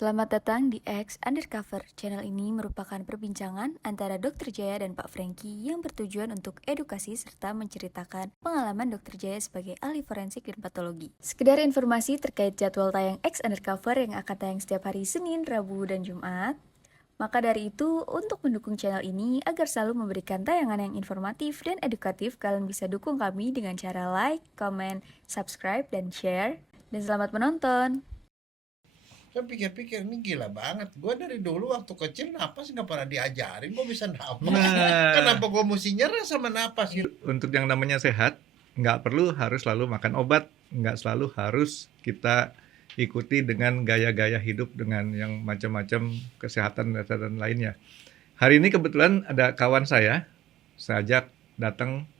Selamat datang di X Undercover. Channel ini merupakan perbincangan antara Dr. Jaya dan Pak Franky yang bertujuan untuk edukasi serta menceritakan pengalaman Dr. Jaya sebagai ahli forensik dan patologi. Sekedar informasi terkait jadwal tayang X Undercover yang akan tayang setiap hari Senin, Rabu, dan Jumat. Maka dari itu, untuk mendukung channel ini agar selalu memberikan tayangan yang informatif dan edukatif, kalian bisa dukung kami dengan cara like, comment, subscribe, dan share. Dan selamat menonton! Saya pikir-pikir ini gila banget. Gue dari dulu waktu kecil napas nggak pernah diajarin. Gue bisa napas. Kenapa gue mesti nyerah sama napas gitu? Untuk yang namanya sehat, nggak perlu harus selalu makan obat, nggak selalu harus kita ikuti dengan gaya-gaya hidup dengan yang macam-macam kesehatan lainnya. Hari ini kebetulan ada kawan saya ajak datang.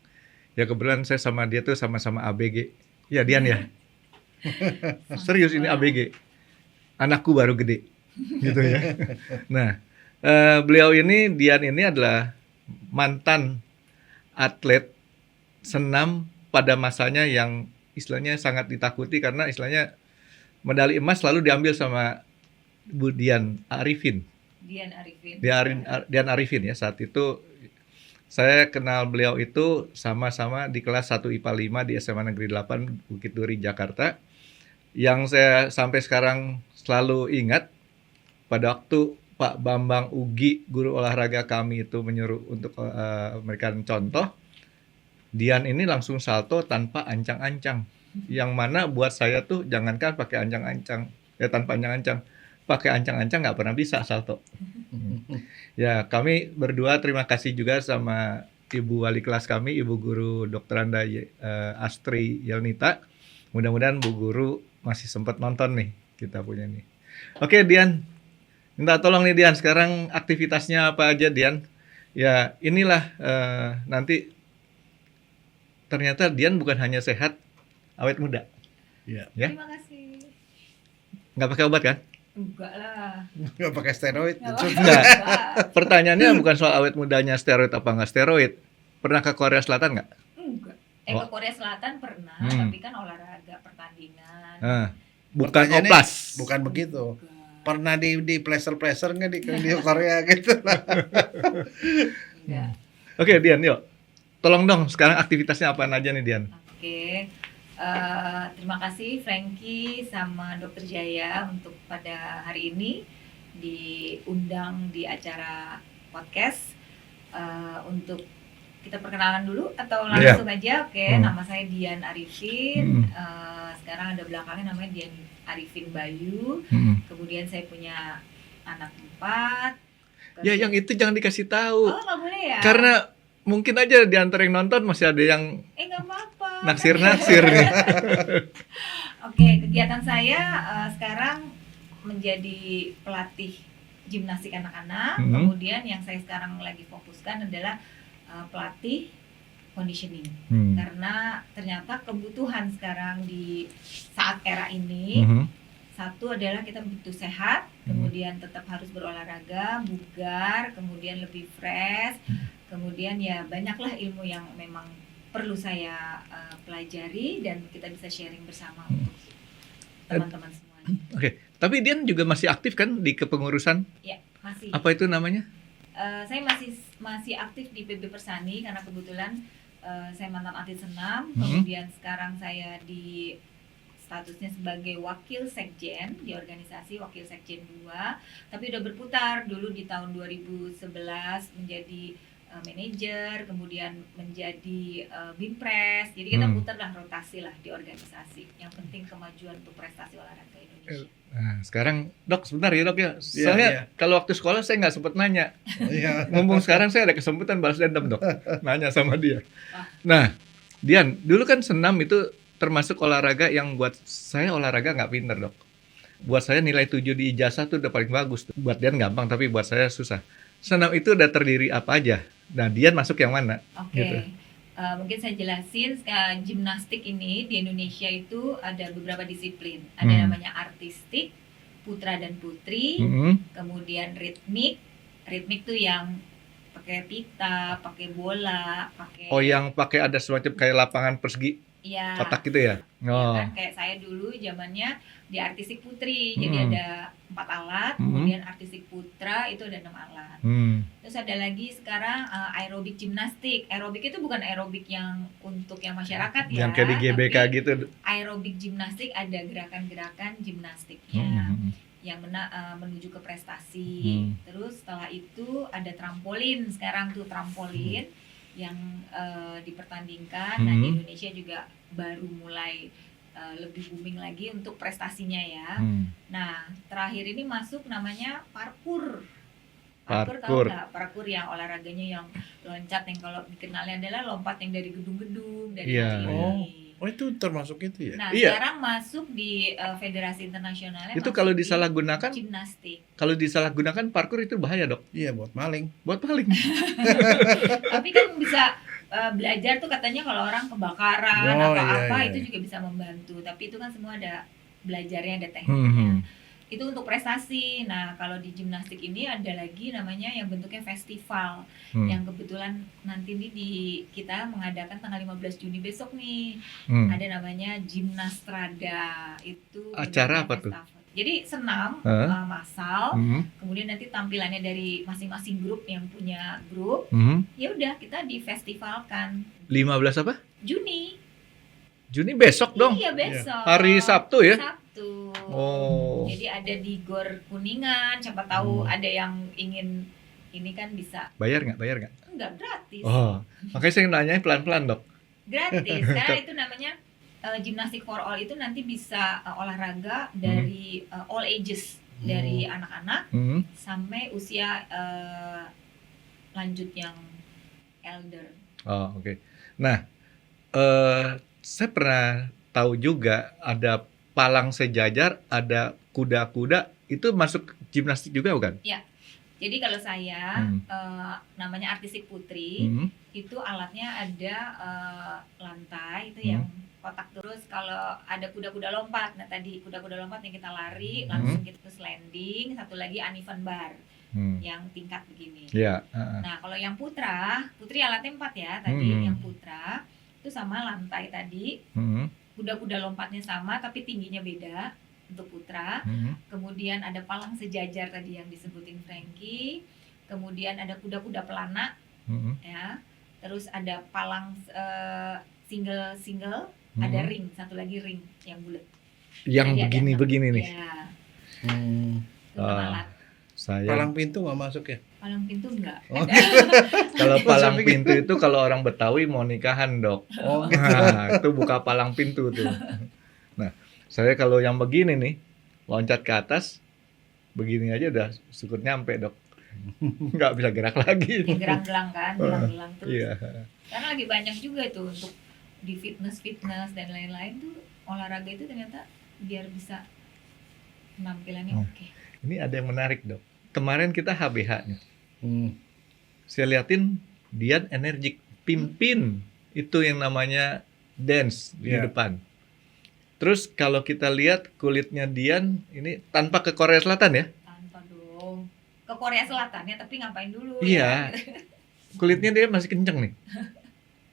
Ya kebetulan saya sama dia tuh sama-sama ABG. Ya Dian ya. Serius ini ABG. Anakku baru gede, gitu ya. Nah, beliau ini, Dian ini adalah mantan atlet senam pada masanya yang istilahnya sangat ditakuti karena istilahnya medali emas selalu diambil sama Bu Dian Arifin. Dian Arifin ya, saat itu saya kenal beliau itu sama-sama di kelas 1 IPA 5 di SMA Negeri 8 Bukit Duri, Jakarta. Yang saya sampai sekarang selalu ingat, pada waktu Pak Bambang Ugi, guru olahraga kami itu menyuruh untuk memberikan contoh, Dian ini langsung salto tanpa ancang-ancang. Yang mana buat saya tuh jangankan pakai ancang-ancang, tanpa ancang-ancang, pakai ancang-ancang nggak pernah bisa salto. Ya, kami berdua terima kasih juga sama Ibu Wali kelas kami, Ibu Guru Dr. Anda Astri Yelnita. Mudah-mudahan Bu Guru masih sempat nonton nih kita punya nih. Oke Dian, minta tolong nih Dian, sekarang aktivitasnya apa aja Dian? Ya inilah nanti ternyata Dian bukan hanya sehat, awet muda. Ya. Terima kasih. Nggak pakai obat kan? Enggak lah. Nggak pakai steroid. Enggak. Pertanyaannya bukan soal awet mudanya steroid apa nggak steroid. Pernah ke Korea Selatan nggak? Enggak. Oh. Ke Korea Selatan pernah, tapi kan olahraga pertandingan. Bukan Pertanyaannya oplas. bukan begitu. Pernah di pleasure nggak di Korea gitu? Enggak. Oke Dian, yuk. Tolong dong, sekarang aktivitasnya apaan aja nih Dian? Oke. Terima kasih Franky sama Dr. Jaya untuk pada hari ini diundang di acara podcast. Untuk kita perkenalan dulu atau langsung aja? Oke. Nama saya Dian Arifin. Sekarang ada belakangnya namanya Dian Arifin Bayu. Kemudian saya punya anak 4. Ya yang itu jangan dikasih tahu. Oh, nggak boleh ya? Karena mungkin aja di antara yang nonton masih ada yang nggak apa-apa. naksir nih. Oke, kegiatan saya sekarang menjadi pelatih gimnastik anak-anak. Kemudian yang saya sekarang lagi fokuskan adalah pelatih conditioning. Karena ternyata kebutuhan sekarang di saat era ini, satu adalah kita butuh sehat, kemudian tetap harus berolahraga, bugar, kemudian lebih fresh, kemudian ya banyaklah ilmu yang memang perlu saya pelajari dan kita bisa sharing bersama untuk teman-teman semuanya. Oke, tapi Dian juga masih aktif kan di kepengurusan? Ya, masih. Apa itu namanya? Saya masih aktif di PB Persani karena kebetulan saya mantan atlet senam, kemudian sekarang saya di statusnya sebagai wakil sekjen di organisasi wakil sekjen 2, tapi udah berputar dulu di tahun 2011 menjadi manajer, kemudian menjadi bimpres. Jadi kita putarlah rotasi lah di organisasi. Yang penting kemajuan untuk prestasi olahraga Indonesia. Nah, sekarang Dok sebentar ya Dok ya. Soalnya kalau waktu sekolah saya nggak sempat nanya. Ngomong sekarang saya ada kesempatan balas dendam Dok. Nanya sama dia. Nah, Dian, dulu kan senam itu termasuk olahraga yang buat saya olahraga nggak pinter Dok. Buat saya nilai 7 di ijazah tuh udah paling bagus. Buat Dian gampang tapi buat saya susah. Senam itu udah terdiri apa aja? Nah, Dian masuk yang mana? Oke. Gitu. Mungkin saya jelasin, gimnastik ini di Indonesia itu ada beberapa disiplin. Ada namanya artistik, putra dan putri, kemudian ritmik. Ritmik tuh yang pakai pita, pakai bola, pakai. Oh, yang pakai ada semacam kayak lapangan persegi Iya. kotak gitu ya? Ya kan, kayak saya dulu zamannya di artistik putri. Jadi ada 4 alat, kemudian artistik putra itu ada 6 alat. Terus ada lagi sekarang aerobik gimnastik. Aerobik itu bukan aerobik yang untuk yang masyarakat ya. Yang kayak di GBK tapi gitu. aerobik gimnastik ada gerakan-gerakan gimnastiknya yang menuju ke prestasi. Terus setelah itu ada trampolin. Sekarang tuh trampolin yang dipertandingkan. Nah, di Indonesia juga baru mulai lebih booming lagi untuk prestasinya ya. Nah, terakhir ini masuk namanya parkour. Tahu nggak? Parkour yang olahraganya yang loncat, yang kalau dikenalnya adalah lompat yang dari gedung-gedung, dari ini. Oh itu termasuk itu ya? Nah, sekarang masuk di federasi internasionalnya. Itu kalau disalahgunakan gimnastik. Kalau disalahgunakan parkour itu bahaya, Dok. Iya, buat maling. Buat maling. Tapi kan bisa belajar tuh katanya kalau orang kebakaran itu juga bisa membantu. Tapi itu kan semua ada belajarnya, ada tekniknya. Itu untuk prestasi. Nah, kalau di gimnastik ini ada lagi namanya yang bentuknya festival. Yang kebetulan nanti ini kita mengadakan tanggal 15 Juni besok nih. Ada namanya Gimnastrada. Itu acara apa tuh? Jadi senam massal. Kemudian nanti tampilannya dari masing-masing grup yang punya grup. Ya udah, kita difestivalkan. 15 apa? Juni. Juni besok dong. Iya, besok. Hari Sabtu ya? Sabtu. Oh. Jadi ada di Gor Kuningan, siapa tahu ada yang ingin ini kan bisa. Bayar nggak? Enggak, gratis. Oh, makanya saya nanya pelan-pelan, Dok. Gratis. Karena itu namanya gimnastik for all, itu nanti bisa olahraga dari all ages, dari anak-anak sampai usia lanjut yang elder. Oh, oke. Nah, saya pernah tahu juga ada palang sejajar, ada kuda-kuda, itu masuk gimnastik juga bukan? Ya. Jadi kalau saya namanya artistik putri, itu alatnya ada lantai itu yang kotak. Terus kalau ada kuda-kuda lompat, nah tadi kuda-kuda lompat yang kita lari langsung kita terus landing. Satu lagi uneven bar yang tingkat begini. Yeah. Nah kalau yang putri alatnya 4 ya tadi. Yang putra itu sama lantai tadi. Kuda-kuda lompatnya sama tapi tingginya beda untuk putra. Kemudian ada palang sejajar tadi yang disebutin Frankie. Kemudian ada kuda-kuda pelana, ya. Terus ada palang single, ada ring, satu lagi ring yang bulat. Yang begini-begini nih. Ya. Itu alat. Palang pintu nggak masuk ya? Palang pintu enggak. Oh. Kalau palang pintu itu kalau orang Betawi mau nikahan, Dok. Oh, gitu. Nah, itu buka palang pintu tuh. Nah, saya kalau yang begini nih, loncat ke atas, begini aja udah syukur nyampe, Dok. Nggak bisa gerak lagi. Gelang-gelang kan, gelang-gelang terus. Iya. Karena lagi banyak juga itu untuk di fitness dan lain-lain tuh, olahraga itu ternyata biar bisa penampilannya oke. Ini ada yang menarik, Dok. Kemarin kita HBH-nya. Saya liatin Dian energik, pimpin itu yang namanya dance di depan. Terus kalau kita lihat kulitnya Dian ini tanpa ke Korea Selatan ya? Tanpa dong. Ke Korea Selatan ya, tapi ngapain dulu? Iya. Ya? Kulitnya dia masih kenceng nih.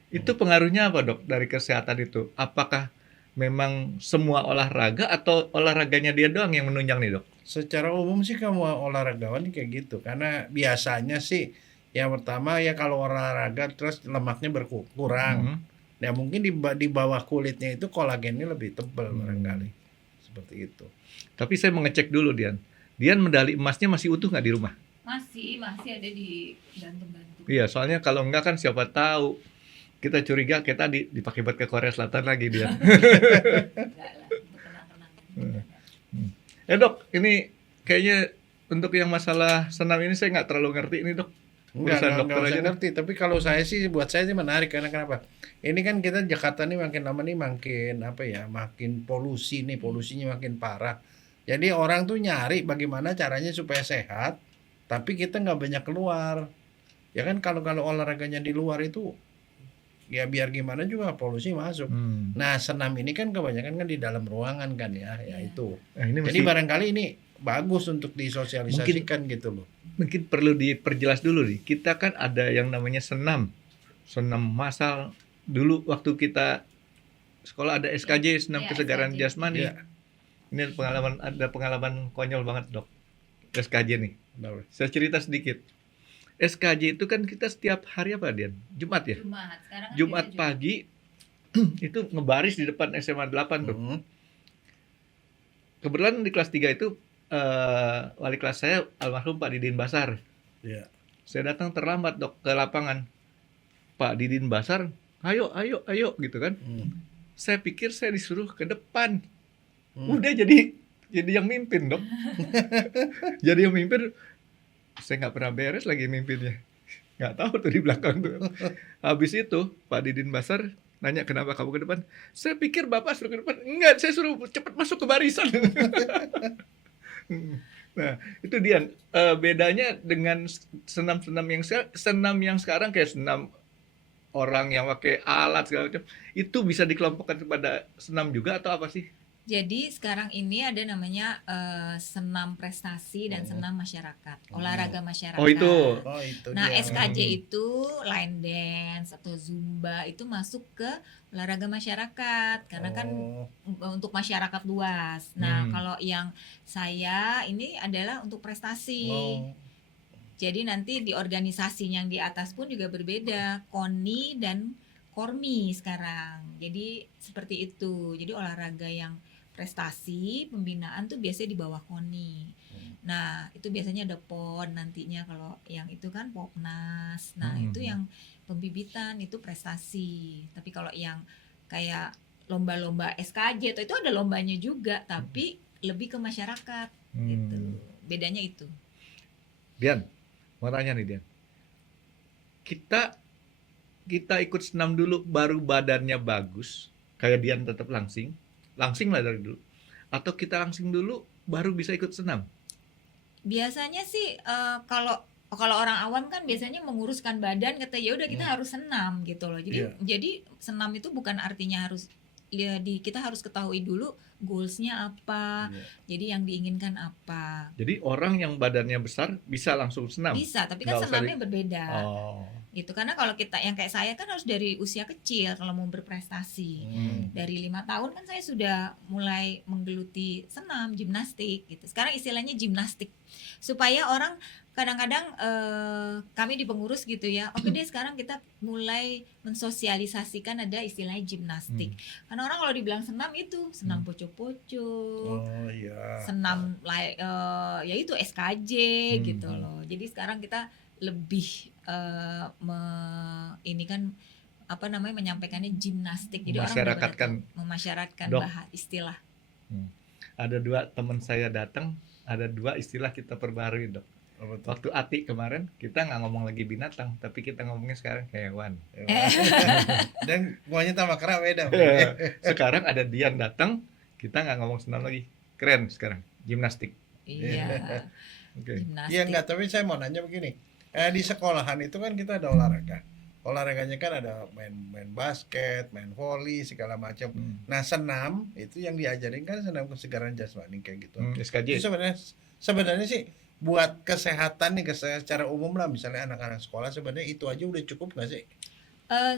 Itu pengaruhnya apa, Dok, dari kesehatan itu? Apakah memang semua olahraga atau olahraganya dia doang yang menunjang nih, Dok? Secara umum sih kamu olahragawan kayak gitu. Karena biasanya sih yang pertama ya kalau olahraga terus lemaknya berkurang. Ya mungkin di bawah kulitnya itu kolagennya lebih tebal barangkali. Seperti itu. Tapi saya mau ngecek dulu, Dian. Dian medali emasnya masih utuh nggak di rumah? Masih ada di gantung-gantung. Iya, soalnya kalau enggak kan siapa tahu kita curiga kita dipakai buat ke Korea Selatan lagi dia. Enggak lah, untuk tenang-tenang. Dok, ini kayaknya untuk yang masalah senam ini saya nggak terlalu ngerti ini, Dok. Nggak usah ngerti. Tapi kalau saya sih, buat saya sih menarik. Karena kenapa? Ini kan kita Jakarta nih makin lama nih makin makin polusi nih, polusinya makin parah. Jadi orang tuh nyari bagaimana caranya supaya sehat, tapi kita nggak banyak keluar. Ya kan kalau olahraganya di luar itu, ya biar gimana juga polusi masuk. Nah senam ini kan kebanyakan kan di dalam ruangan kan ya itu. Jadi barangkali ini bagus untuk disosialisasikan gitu loh. Mungkin perlu diperjelas dulu nih. Kita kan ada yang namanya senam massal. Dulu waktu kita sekolah ada SKJ, senam kesegaran jasmani. Ini ada pengalaman konyol banget, Dok. SKJ nih. Kenapa? Saya cerita sedikit. SKJ itu kan kita setiap hari apa, Dian? Jumat ya? Jumat. Sekarang kan Jumat biasanya pagi itu ngebaris di depan SMA 8 tuh. Hmm. Kebetulan di kelas 3 itu wali kelas saya almarhum Pak Didin Basar. Iya. Saya datang terlambat, Dok, ke lapangan. Pak Didin Basar, ayo gitu kan. Hmm. Saya pikir saya disuruh ke depan. Hmm. Udah jadi yang mimpin, Dok. Jadi yang mimpin, saya nggak pernah beres lagi mimpinnya. Nggak tahu tuh di belakang tuh. Habis itu Pak Didin Basar nanya, kenapa kamu ke depan? Saya pikir Bapak suruh ke depan. Enggak, saya suruh cepat masuk ke barisan. Nah, itu dia bedanya dengan senam yang sekarang kayak senam orang yang pakai alat segala macam. Itu bisa dikelompokkan kepada senam juga atau apa sih? Jadi sekarang ini ada namanya senam prestasi dan senam masyarakat, olahraga masyarakat. Oh, itu. Oh, itu Nah, dia. SKJ itu line dance atau zumba itu masuk ke olahraga masyarakat karena kan Oh. untuk masyarakat luas. Nah, Hmm. kalau yang saya ini adalah untuk prestasi. Oh. Jadi nanti di organisasi yang di atas pun juga berbeda, KONI dan KORMI sekarang. Jadi seperti itu. Jadi olahraga yang prestasi, pembinaan tuh biasanya di bawah KONI. Nah, itu biasanya ada PON nantinya, kalau yang itu kan POPNAS. Nah, itu yang pembibitan itu prestasi. Tapi kalau yang kayak lomba-lomba SKJ itu ada lombanya juga, tapi lebih ke masyarakat gitu. Bedanya itu. Dian, mau tanya nih, Dian. Kita ikut senam dulu baru badannya bagus, kayak Dian tetap langsing lah dari dulu. Atau kita langsing dulu baru bisa ikut senam? Biasanya sih kalau orang awam kan biasanya menguruskan badan, kata ya udah kita harus senam gitu loh. Jadi Iya. jadi senam itu bukan artinya harus kita harus ketahui dulu goalsnya apa. Iya. Jadi yang diinginkan apa. Jadi orang yang badannya besar bisa langsung senam? Bisa, tapi kan Nggak usah senamnya berbeda. Oh. Gitu, karena kalau kita yang kayak saya kan harus dari usia kecil kalau mau berprestasi. Dari 5 tahun kan saya sudah mulai menggeluti senam, gimnastik gitu. Sekarang istilahnya gimnastik. Supaya orang kadang-kadang kami di pengurus gitu ya, oke deh sekarang kita mulai mensosialisasikan ada istilahnya gimnastik. Karena orang kalau dibilang senam itu senam poco-poco, Oh iya. senam ya itu SKJ gitu loh. Jadi sekarang kita lebih ini kan apa namanya, menyampaikannya gimnastik. Jadi orang Memasyarakatkan. memasyarakatkan Dok. istilah. Ada 2 teman saya datang, ada 2 istilah kita perbarui, Dok. Apa tuh? Waktu Ati kemarin kita nggak ngomong lagi binatang, tapi kita ngomongnya sekarang hewan. Dan semuanya tambah keren beda. Sekarang ada Dian datang, kita nggak ngomong senam lagi, keren sekarang, gimnastik. Iya. Oke. Gimnastik. Iya enggak, tapi saya mau nanya begini. Di sekolahan itu kan kita ada olahraga. Olahraganya kan ada main basket, main volley, segala macam. Nah, senam itu yang diajarin kan senam kesegaran jasmani kayak gitu. SKJ. Itu sebenarnya sih buat kesehatan nih, secara umum lah, misalnya anak-anak sekolah, sebenarnya itu aja udah cukup nggak sih?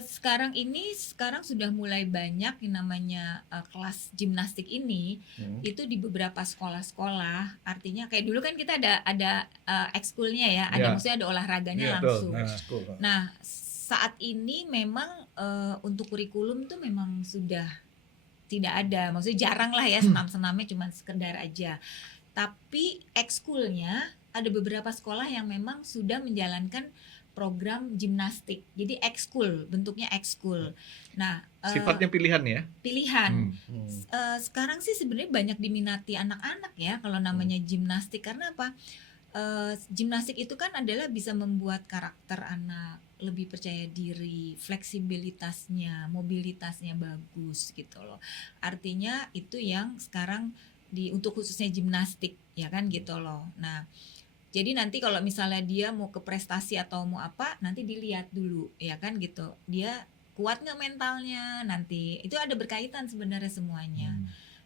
Sekarang sudah mulai banyak yang namanya kelas gimnastik ini. Itu di beberapa sekolah-sekolah. Artinya kayak dulu kan kita ada ekskulnya ya, ada Ya. maksudnya ada olahraganya Iya, langsung. betul. Nah, saat ini memang untuk kurikulum tuh memang sudah tidak ada, maksudnya jarang lah ya, senam-senamnya cuma sekedar aja. Tapi ekskulnya ada beberapa sekolah yang memang sudah menjalankan program gimnastik. Jadi ekskul, bentuknya ekskul. Nah, Sifatnya pilihan ya. pilihan. Sekarang sih sebenarnya banyak diminati anak-anak ya kalau namanya gimnastik, karena apa? Gimnastik itu kan adalah bisa membuat karakter anak lebih percaya diri, fleksibilitasnya, mobilitasnya bagus gitu loh. Artinya itu yang sekarang untuk khususnya gimnastik ya kan gitu loh. Nah, jadi nanti kalau misalnya dia mau ke prestasi atau mau apa, nanti dilihat dulu ya kan gitu. Dia kuat nggak mentalnya, nanti itu ada berkaitan sebenarnya semuanya.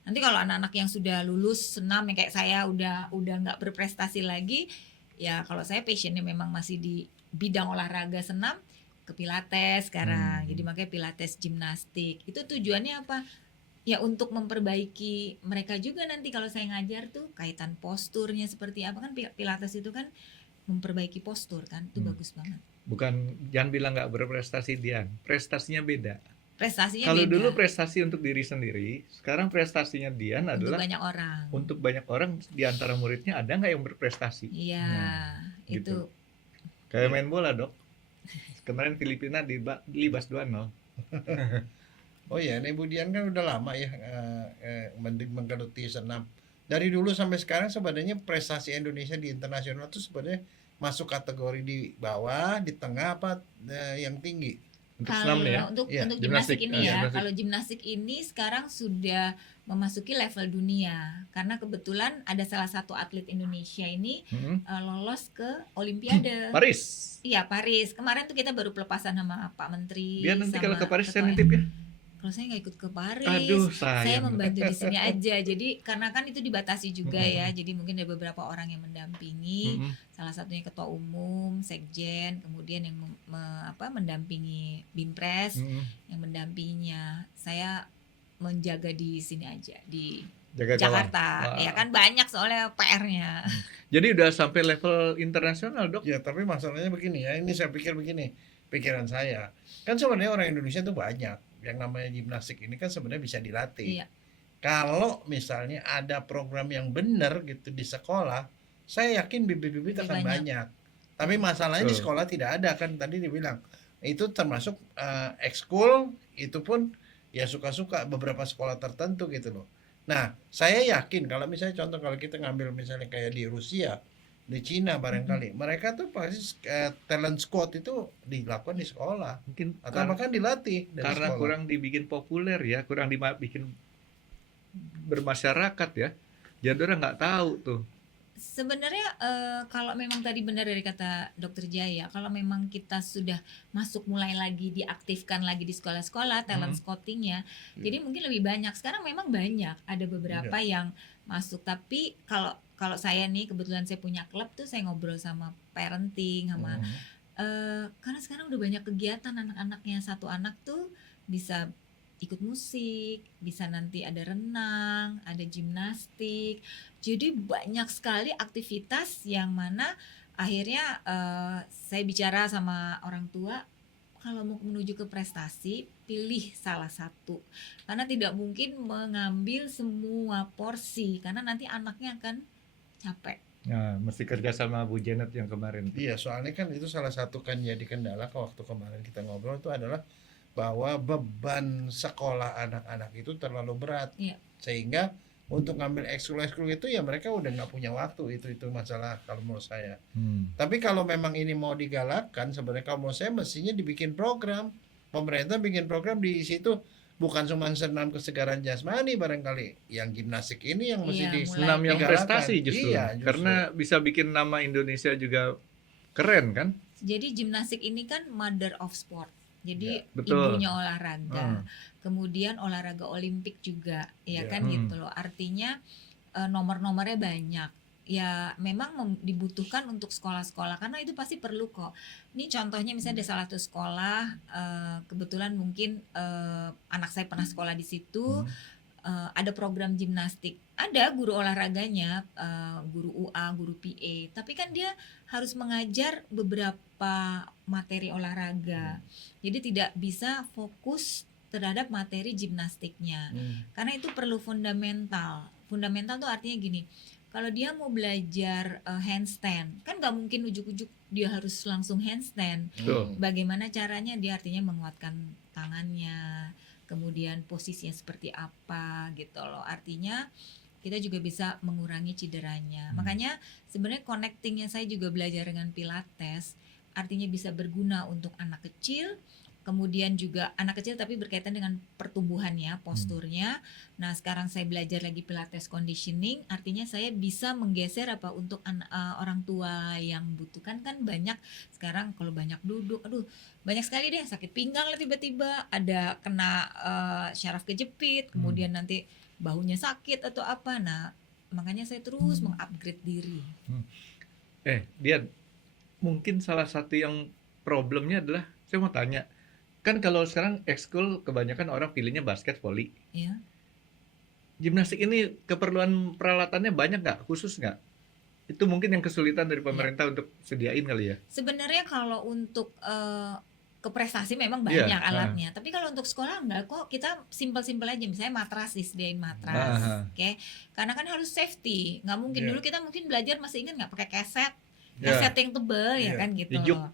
Nanti kalau anak-anak yang sudah lulus senam yang kayak saya udah nggak berprestasi lagi, ya kalau saya passionnya memang masih di bidang olahraga senam, ke pilates sekarang. Jadi makanya pilates gimnastik. Itu tujuannya apa? ya untuk memperbaiki mereka juga nanti kalau saya ngajar tuh kaitan posturnya seperti apa, kan pilates itu kan memperbaiki postur kan, itu bagus banget. Bukan, jangan bilang nggak berprestasi Dian, prestasinya beda. Prestasinya Kalau beda dulu prestasi untuk diri sendiri, sekarang prestasinya Dian untuk adalah banyak orang. untuk banyak orang. Di antara muridnya ada nggak yang berprestasi? Iya, itu gitu. Kayak main bola Dok. Kemarin Filipina dilibas 2-0. Oh ya, ini Bu Dian kan udah lama ya menggeluti senam. Dari dulu sampai sekarang sebenarnya prestasi Indonesia di internasional itu sebenarnya masuk kategori di bawah, di tengah apa yang tinggi. Untuk kalau senam nih ya. untuk Iya, untuk gimnastik. gimnastik ini Iya, ya, gimnastik. kalau gimnastik ini sekarang sudah memasuki level dunia karena kebetulan ada salah satu atlet Indonesia ini lolos ke Olimpiade. Paris. Iya, Paris. Kemarin tuh kita baru pelepasan sama Pak Menteri. Dia nanti sama kalau ke Paris saya ketua- nitip ya. Kalau saya nggak ikut ke Paris. Aduh, Saya sayang. membantu di sini aja. Jadi karena kan itu dibatasi juga ya. Jadi mungkin ada beberapa orang yang mendampingi. Salah satunya ketua umum, sekjen, kemudian yang mendampingi Bimpres, yang mendampinginya. Saya menjaga di sini aja di Jaga gawang. Jakarta. Wah. Ya kan banyak soalnya PR-nya. Jadi udah sampai level internasional Dok. Ya, tapi masalahnya begini ya, ini saya pikir begini, pikiran saya. Kan sebenarnya orang Indonesia itu banyak. Yang namanya gimnastik ini kan sebenarnya bisa dilatih. Iya. Kalau misalnya ada program yang benar gitu di sekolah, saya yakin bibit-bibit Lebih akan banyak. banyak. Tapi masalahnya di Betul. sekolah tidak ada, kan tadi dibilang. Itu termasuk ekskul, itu pun ya suka-suka beberapa sekolah tertentu gitu loh. Nah, saya yakin kalau misalnya contoh kalau kita ngambil misalnya kayak di Rusia, di Cina barangkali, mereka tuh pasti talent squad itu dilakukan di sekolah Mungkin atau bahkan dilatih dari karena sekolah. kurang dibikin populer ya, kurang dibikin bermasyarakat ya. Jadi orang nggak tahu tuh. Sebenarnya kalau memang tadi benar dari kata Dokter Jaya, kalau memang kita sudah masuk mulai lagi diaktifkan lagi di sekolah-sekolah talent scoutingnya, jadi mungkin lebih banyak. Sekarang memang banyak, ada beberapa yang masuk. Tapi kalau saya nih kebetulan saya punya klub tuh, saya ngobrol sama parenting sama karena sekarang udah banyak kegiatan anak-anaknya. Satu anak tuh bisa ikut musik, bisa nanti ada renang, ada gimnastik. Jadi banyak sekali aktivitas yang mana akhirnya saya bicara sama orang tua, kalau mau menuju ke prestasi, pilih salah satu. Karena tidak mungkin mengambil semua porsi, karena nanti anaknya akan capek. Nah, mesti kerja sama Bu Janet yang kemarin. Iya, soalnya kan itu salah satu kan jadi kendala ke waktu kemarin kita ngobrol itu adalah bahwa beban sekolah anak-anak itu terlalu berat. Iya. Sehingga untuk ngambil ekskul itu ya mereka udah nggak punya waktu, itu masalah kalau menurut saya. Tapi kalau memang ini mau digalakkan, sebenarnya kalau menurut saya mestinya dibikin program. Pemerintah bikin program di situ, bukan cuma senam kesegaran jasmani barangkali, yang gimnastik ini yang mesti Iya, di mulai. Senam yang digalakkan. prestasi justru. Iya, justru. Karena bisa bikin nama Indonesia juga keren kan? Jadi gimnastik ini kan mother of sport. Jadi Ya, betul. ibunya olahraga. Kemudian olahraga olimpik juga, ya Ya. kan gitu loh. Artinya nomor-nomornya banyak. Ya memang dibutuhkan untuk sekolah-sekolah karena itu pasti perlu kok. Ini contohnya misalnya ada salah satu sekolah, kebetulan mungkin anak saya pernah sekolah di situ. Ada program gimnastik, ada guru olahraganya, guru UA, guru PA, tapi kan dia harus mengajar beberapa materi olahraga, jadi tidak bisa fokus terhadap materi gimnastiknya, karena itu perlu fundamental. Fundamental tuh artinya gini, kalau dia mau belajar handstand, kan nggak mungkin ujuk-ujuk dia harus langsung handstand. Betul. Bagaimana caranya dia artinya menguatkan tangannya, kemudian posisinya seperti apa gitu loh. Artinya kita juga bisa mengurangi cederanya. Makanya sebenarnya connectingnya saya juga belajar dengan Pilates, artinya bisa berguna untuk anak kecil, kemudian juga anak kecil tapi berkaitan dengan pertumbuhannya, posturnya. Nah sekarang saya belajar lagi Pilates conditioning, artinya saya bisa menggeser apa untuk orang tua yang butuhkan. Kan banyak sekarang kalau banyak duduk, aduh banyak sekali deh sakit pinggang lah tiba-tiba, ada kena syaraf kejepit, kemudian nanti bahunya sakit atau apa. Nah makanya saya terus mengupgrade diri. Dia mungkin salah satu yang problemnya adalah, saya mau tanya, kan kalau sekarang ekskul kebanyakan orang pilihnya basket, voli. Ya. gimnastik ini keperluan peralatannya banyak nggak, khusus nggak? Itu mungkin yang kesulitan dari pemerintah untuk sediain kali ya. Sebenarnya kalau untuk ke prestasi memang Iya, banyak alatnya. Tapi kalau untuk sekolah enggak kok, kita simpel-simpel aja. Misalnya matras, disediain matras, Aha. oke. Karena kan harus safety. Nggak mungkin Iya. dulu kita mungkin belajar masih ingat nggak pakai keset, Iya. keset yang tebel ya Iya. kan gitu Ijuk. loh.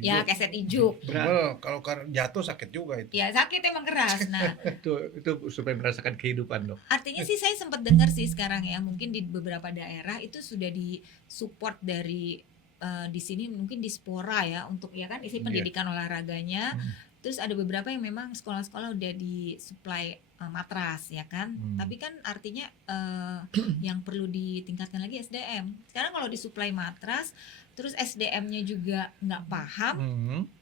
Ya kaset ijuk. Tebel, kalau jatuh sakit juga itu. Ya sakit emang keras. Nah, Itu supaya merasakan kehidupan dong. artinya sih saya sempat dengar sih sekarang ya, mungkin di beberapa daerah itu sudah disupport dari di sini mungkin di Spora ya, untuk ya kan isi Iya. pendidikan olahraganya. Terus ada beberapa yang memang sekolah-sekolah udah disuplai matras ya kan. Tapi kan artinya yang perlu ditingkatkan lagi SDM. Sekarang kalau disuplai matras terus SDM-nya juga nggak paham,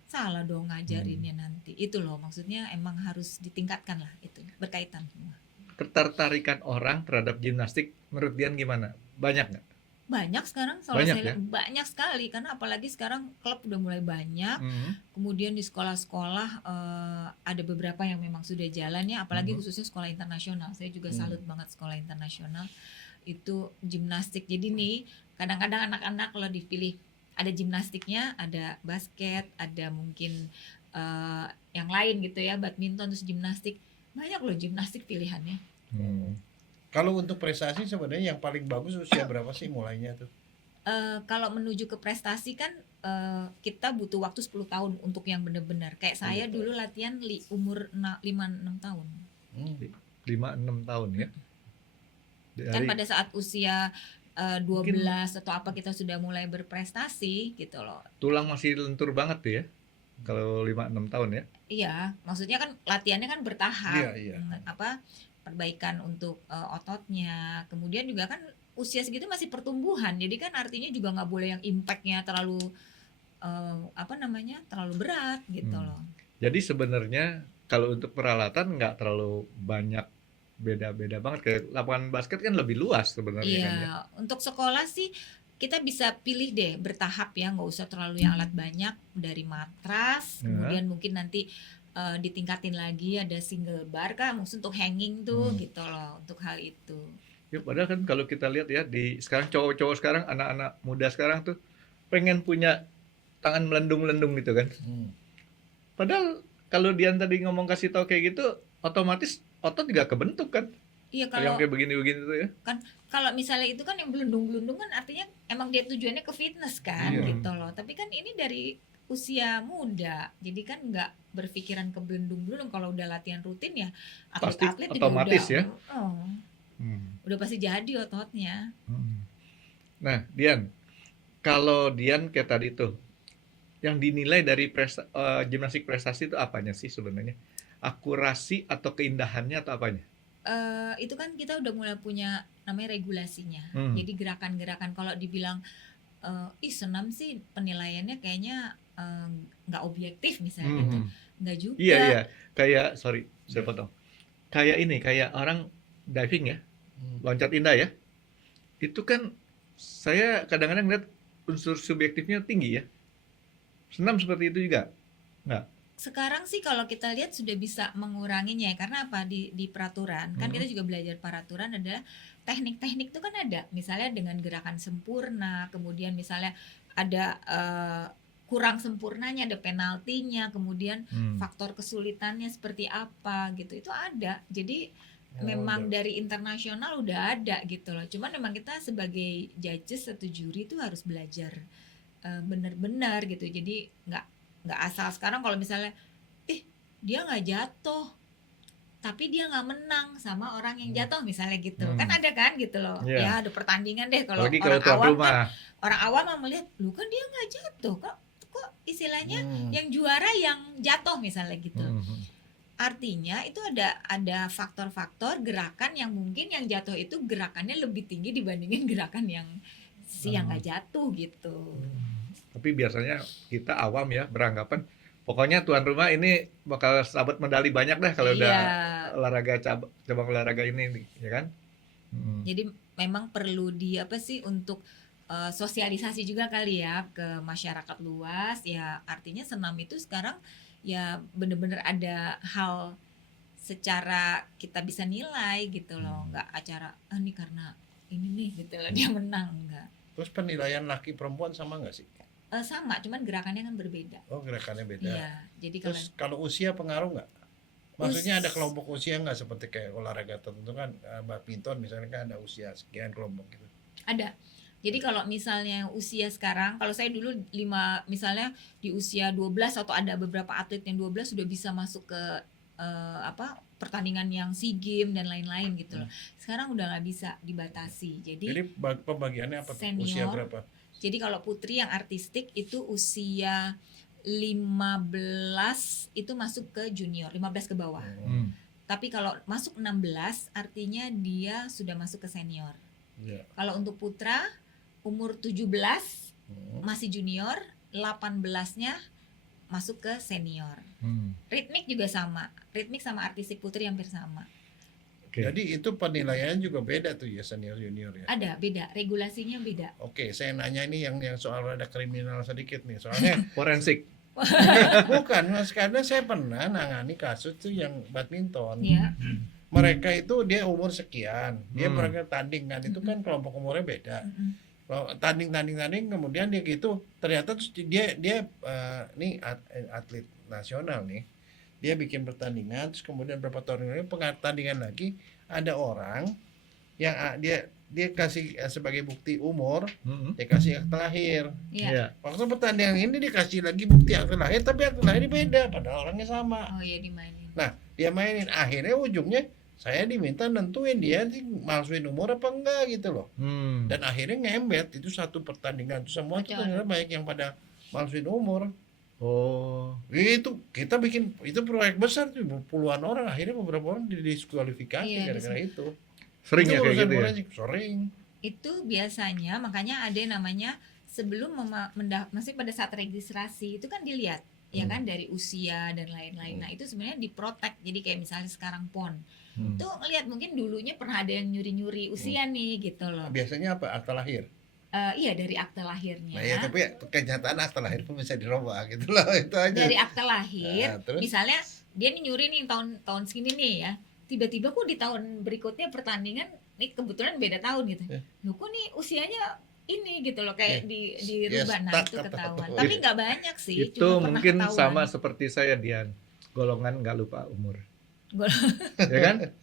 salah dong ngajarinnya nanti. Itu loh maksudnya, emang harus ditingkatkan lah, itu berkaitan semua. Ketertarikan orang terhadap gimnastik menurut Dian gimana? Banyak nggak? Banyak sekarang, kalau Banyak saya lihat banyak sekali, karena apalagi sekarang klub udah mulai banyak. Kemudian di sekolah-sekolah ada beberapa yang memang sudah jalan ya, apalagi khususnya sekolah internasional. Saya juga salut banget sekolah internasional itu gimnastik. Jadi nih kadang-kadang anak-anak kalau dipilih, ada gimnastiknya, ada basket, ada mungkin yang lain gitu ya, badminton, terus gimnastik. Banyak loh gimnastik pilihannya. Kalau untuk prestasi sebenarnya yang paling bagus usia berapa sih mulainya tuh? Kalau menuju ke prestasi kan kita butuh waktu 10 tahun untuk yang benar-benar. Kayak saya dulu latihan umur 5-6 tahun. 5-6 tahun ya. Kan pada saat usia 12 atau apa kita sudah mulai berprestasi gitu loh. Tulang masih lentur banget tuh ya. Kalau 5-6 tahun ya. Iya, maksudnya kan latihannya kan bertahap. Iya. Perbaikan untuk ototnya. Kemudian juga kan usia segitu masih pertumbuhan. Jadi kan artinya juga nggak boleh yang impactnya terlalu terlalu berat gitu loh. Jadi sebenarnya kalau untuk peralatan nggak terlalu banyak, beda-beda banget. Kayak lapangan basket kan lebih luas sebenarnya kan ya. Iya, untuk sekolah sih kita bisa pilih deh bertahap ya, nggak usah terlalu yang alat banyak, dari matras, kemudian mungkin nanti ditingkatin lagi ada single bar kan, maksud untuk hanging tuh gitu loh, untuk hal itu. Ya padahal kan kalau kita lihat ya di sekarang cowok-cowok sekarang, anak-anak muda sekarang tuh pengen punya tangan melendung-melendung gitu kan. Padahal kalau Dian tadi ngomong kasih tahu kayak gitu, otomatis otot juga kebentuk kan. Iya, Yang kayak begini-begini tuh ya. kalau misalnya itu kan yang belundung-belundung kan artinya emang dia tujuannya ke fitness kan gitu loh. Tapi kan ini dari usia muda, jadi kan nggak berpikiran ke belundung-belundung. Kalau udah latihan rutin ya Pasti atlet-atlet juga otomatis ya. udah pasti jadi ototnya. Nah, Dian, kalau Dian kayak tadi tuh, yang dinilai dari gimnastik prestasi itu apanya sih sebenarnya? Akurasi atau keindahannya atau apanya? Itu kan kita udah mulai punya namanya regulasinya. Jadi gerakan-gerakan, kalau dibilang senam sih penilaiannya kayaknya nggak objektif misalnya gitu. Nggak juga. Iya. Kayak, sorry, saya potong. Kayak orang diving ya, loncat indah ya. Itu kan saya kadang-kadang lihat unsur subjektifnya tinggi ya. Senam seperti itu juga? Nggak? Sekarang sih kalau kita lihat sudah bisa menguranginya ya, karena apa, di peraturan kan kita juga belajar peraturan, adalah teknik-teknik itu kan ada, misalnya dengan gerakan sempurna, kemudian misalnya ada kurang sempurnanya, ada penaltinya, kemudian faktor kesulitannya seperti apa gitu, itu ada. Jadi memang dari internasional udah ada gitu loh. Cuman memang kita sebagai judges atau juri itu harus belajar benar-benar gitu. Jadi nggak asal sekarang kalau misalnya dia nggak jatuh tapi dia nggak menang sama orang yang jatuh misalnya gitu, kan ada kan gitu loh. Ya ada pertandingan deh, kalau orang awam kan, orang awam melihat lu kan dia nggak jatuh, kok istilahnya yang juara yang jatuh misalnya gitu. Artinya itu ada faktor-faktor gerakan yang mungkin yang jatuh itu gerakannya lebih tinggi dibandingin gerakan yang yang nggak jatuh gitu. Tapi biasanya kita awam ya beranggapan pokoknya tuan rumah ini bakal dapat medali banyak dah kalau udah olahraga cabang olahraga ini, ya kan? Jadi memang perlu untuk sosialisasi juga kali ya ke masyarakat luas ya. Artinya senam itu sekarang ya benar-benar ada hal secara kita bisa nilai gitu loh, nggak acara ini karena ini nih gitu loh dia menang, enggak. Terus penilaian laki perempuan sama nggak sih? Sama, cuman gerakannya kan berbeda. Oh, gerakannya beda. Iya, jadi kalau Terus kalau usia pengaruh nggak? Maksudnya ada kelompok usia nggak, seperti kayak olahraga tertentu kan, badminton misalnya kan ada usia sekian kelompok gitu. ada. Jadi kalau misalnya usia sekarang, kalau saya dulu misalnya di usia 12 atau ada beberapa atlet yang 12 sudah bisa masuk ke pertandingan yang SEA Games dan lain-lain gitu loh. Sekarang udah nggak bisa dibatasi. Jadi pembagiannya apa tuh? Senior. Usia berapa? Jadi kalau putri yang artistik itu usia 15 itu masuk ke junior, 15 ke bawah. Tapi kalau masuk 16 artinya dia sudah masuk ke senior. Iya. Kalau untuk putra umur 17 masih junior, 18-nya masuk ke senior. Ritmik juga sama. Ritmik sama artistik putri hampir sama. Oke. Jadi itu penilaiannya juga beda tuh ya, senior junior ya. Ada, beda. Regulasinya beda. Oke, saya nanya ini yang soal ada kriminal sedikit nih. Soalnya Forensik. bukan Mas, karena saya pernah nangani kasus tuh yang badminton. Ya. Mereka itu dia umur sekian, dia Hmm. mereka tanding kan, itu kan kelompok umurnya beda. Kalau tanding kemudian dia gitu, ternyata terus dia nih atlet nasional nih. Dia bikin pertandingan, terus kemudian berapa tahun kemudian pertandingan lagi ada orang yang dia kasih sebagai bukti umur, dia kasih akte lahir. Iya. Iya. Waktu pertandingan ini dikasih lagi bukti akte lahir, tapi akte lahir beda, padahal orangnya sama. Oh ya dimainin. Nah, dia mainin, akhirnya ujungnya saya diminta nentuin dia sih malsuin umur apa enggak gitu loh. Dan akhirnya ngembet itu satu pertandingan itu semua tuh Kacau. ternyata banyak yang pada malsuin umur. Oh. Itu kita bikin itu proyek besar tuh puluhan orang, akhirnya beberapa orang didiskualifikasi Iya, gara-gara itu. Sering Itu ya kayak urusan gitu ya. forensik, sering. Itu biasanya makanya ada yang namanya sebelum masih pada saat registrasi itu kan dilihat ya kan dari usia dan lain-lain. Nah, itu sebenarnya diprotek. Jadi kayak misalnya sekarang PON. Itu ngelihat mungkin dulunya pernah ada yang nyuri-nyuri usia nih gitu loh. Biasanya apa? Akta lahir. Iya dari akte lahirnya. Nah, ya tapi kenyataan akta lahir pun bisa dirubah gitu loh, itu aja. Dari akte lahir, Nah, terus? misalnya dia nih nyuri nih tahun segini nih ya. Tiba-tiba kok di tahun berikutnya pertandingan nih kebetulan beda tahun gitu. Loh kok nih usianya ini gitu loh kayak dirubah. Nah, stuck itu apa ketahuan. tuh? Tapi nggak banyak sih, Itu cuma pernah mungkin ketahuan. sama seperti saya, Dian. Golongan nggak lupa umur. Ya kan?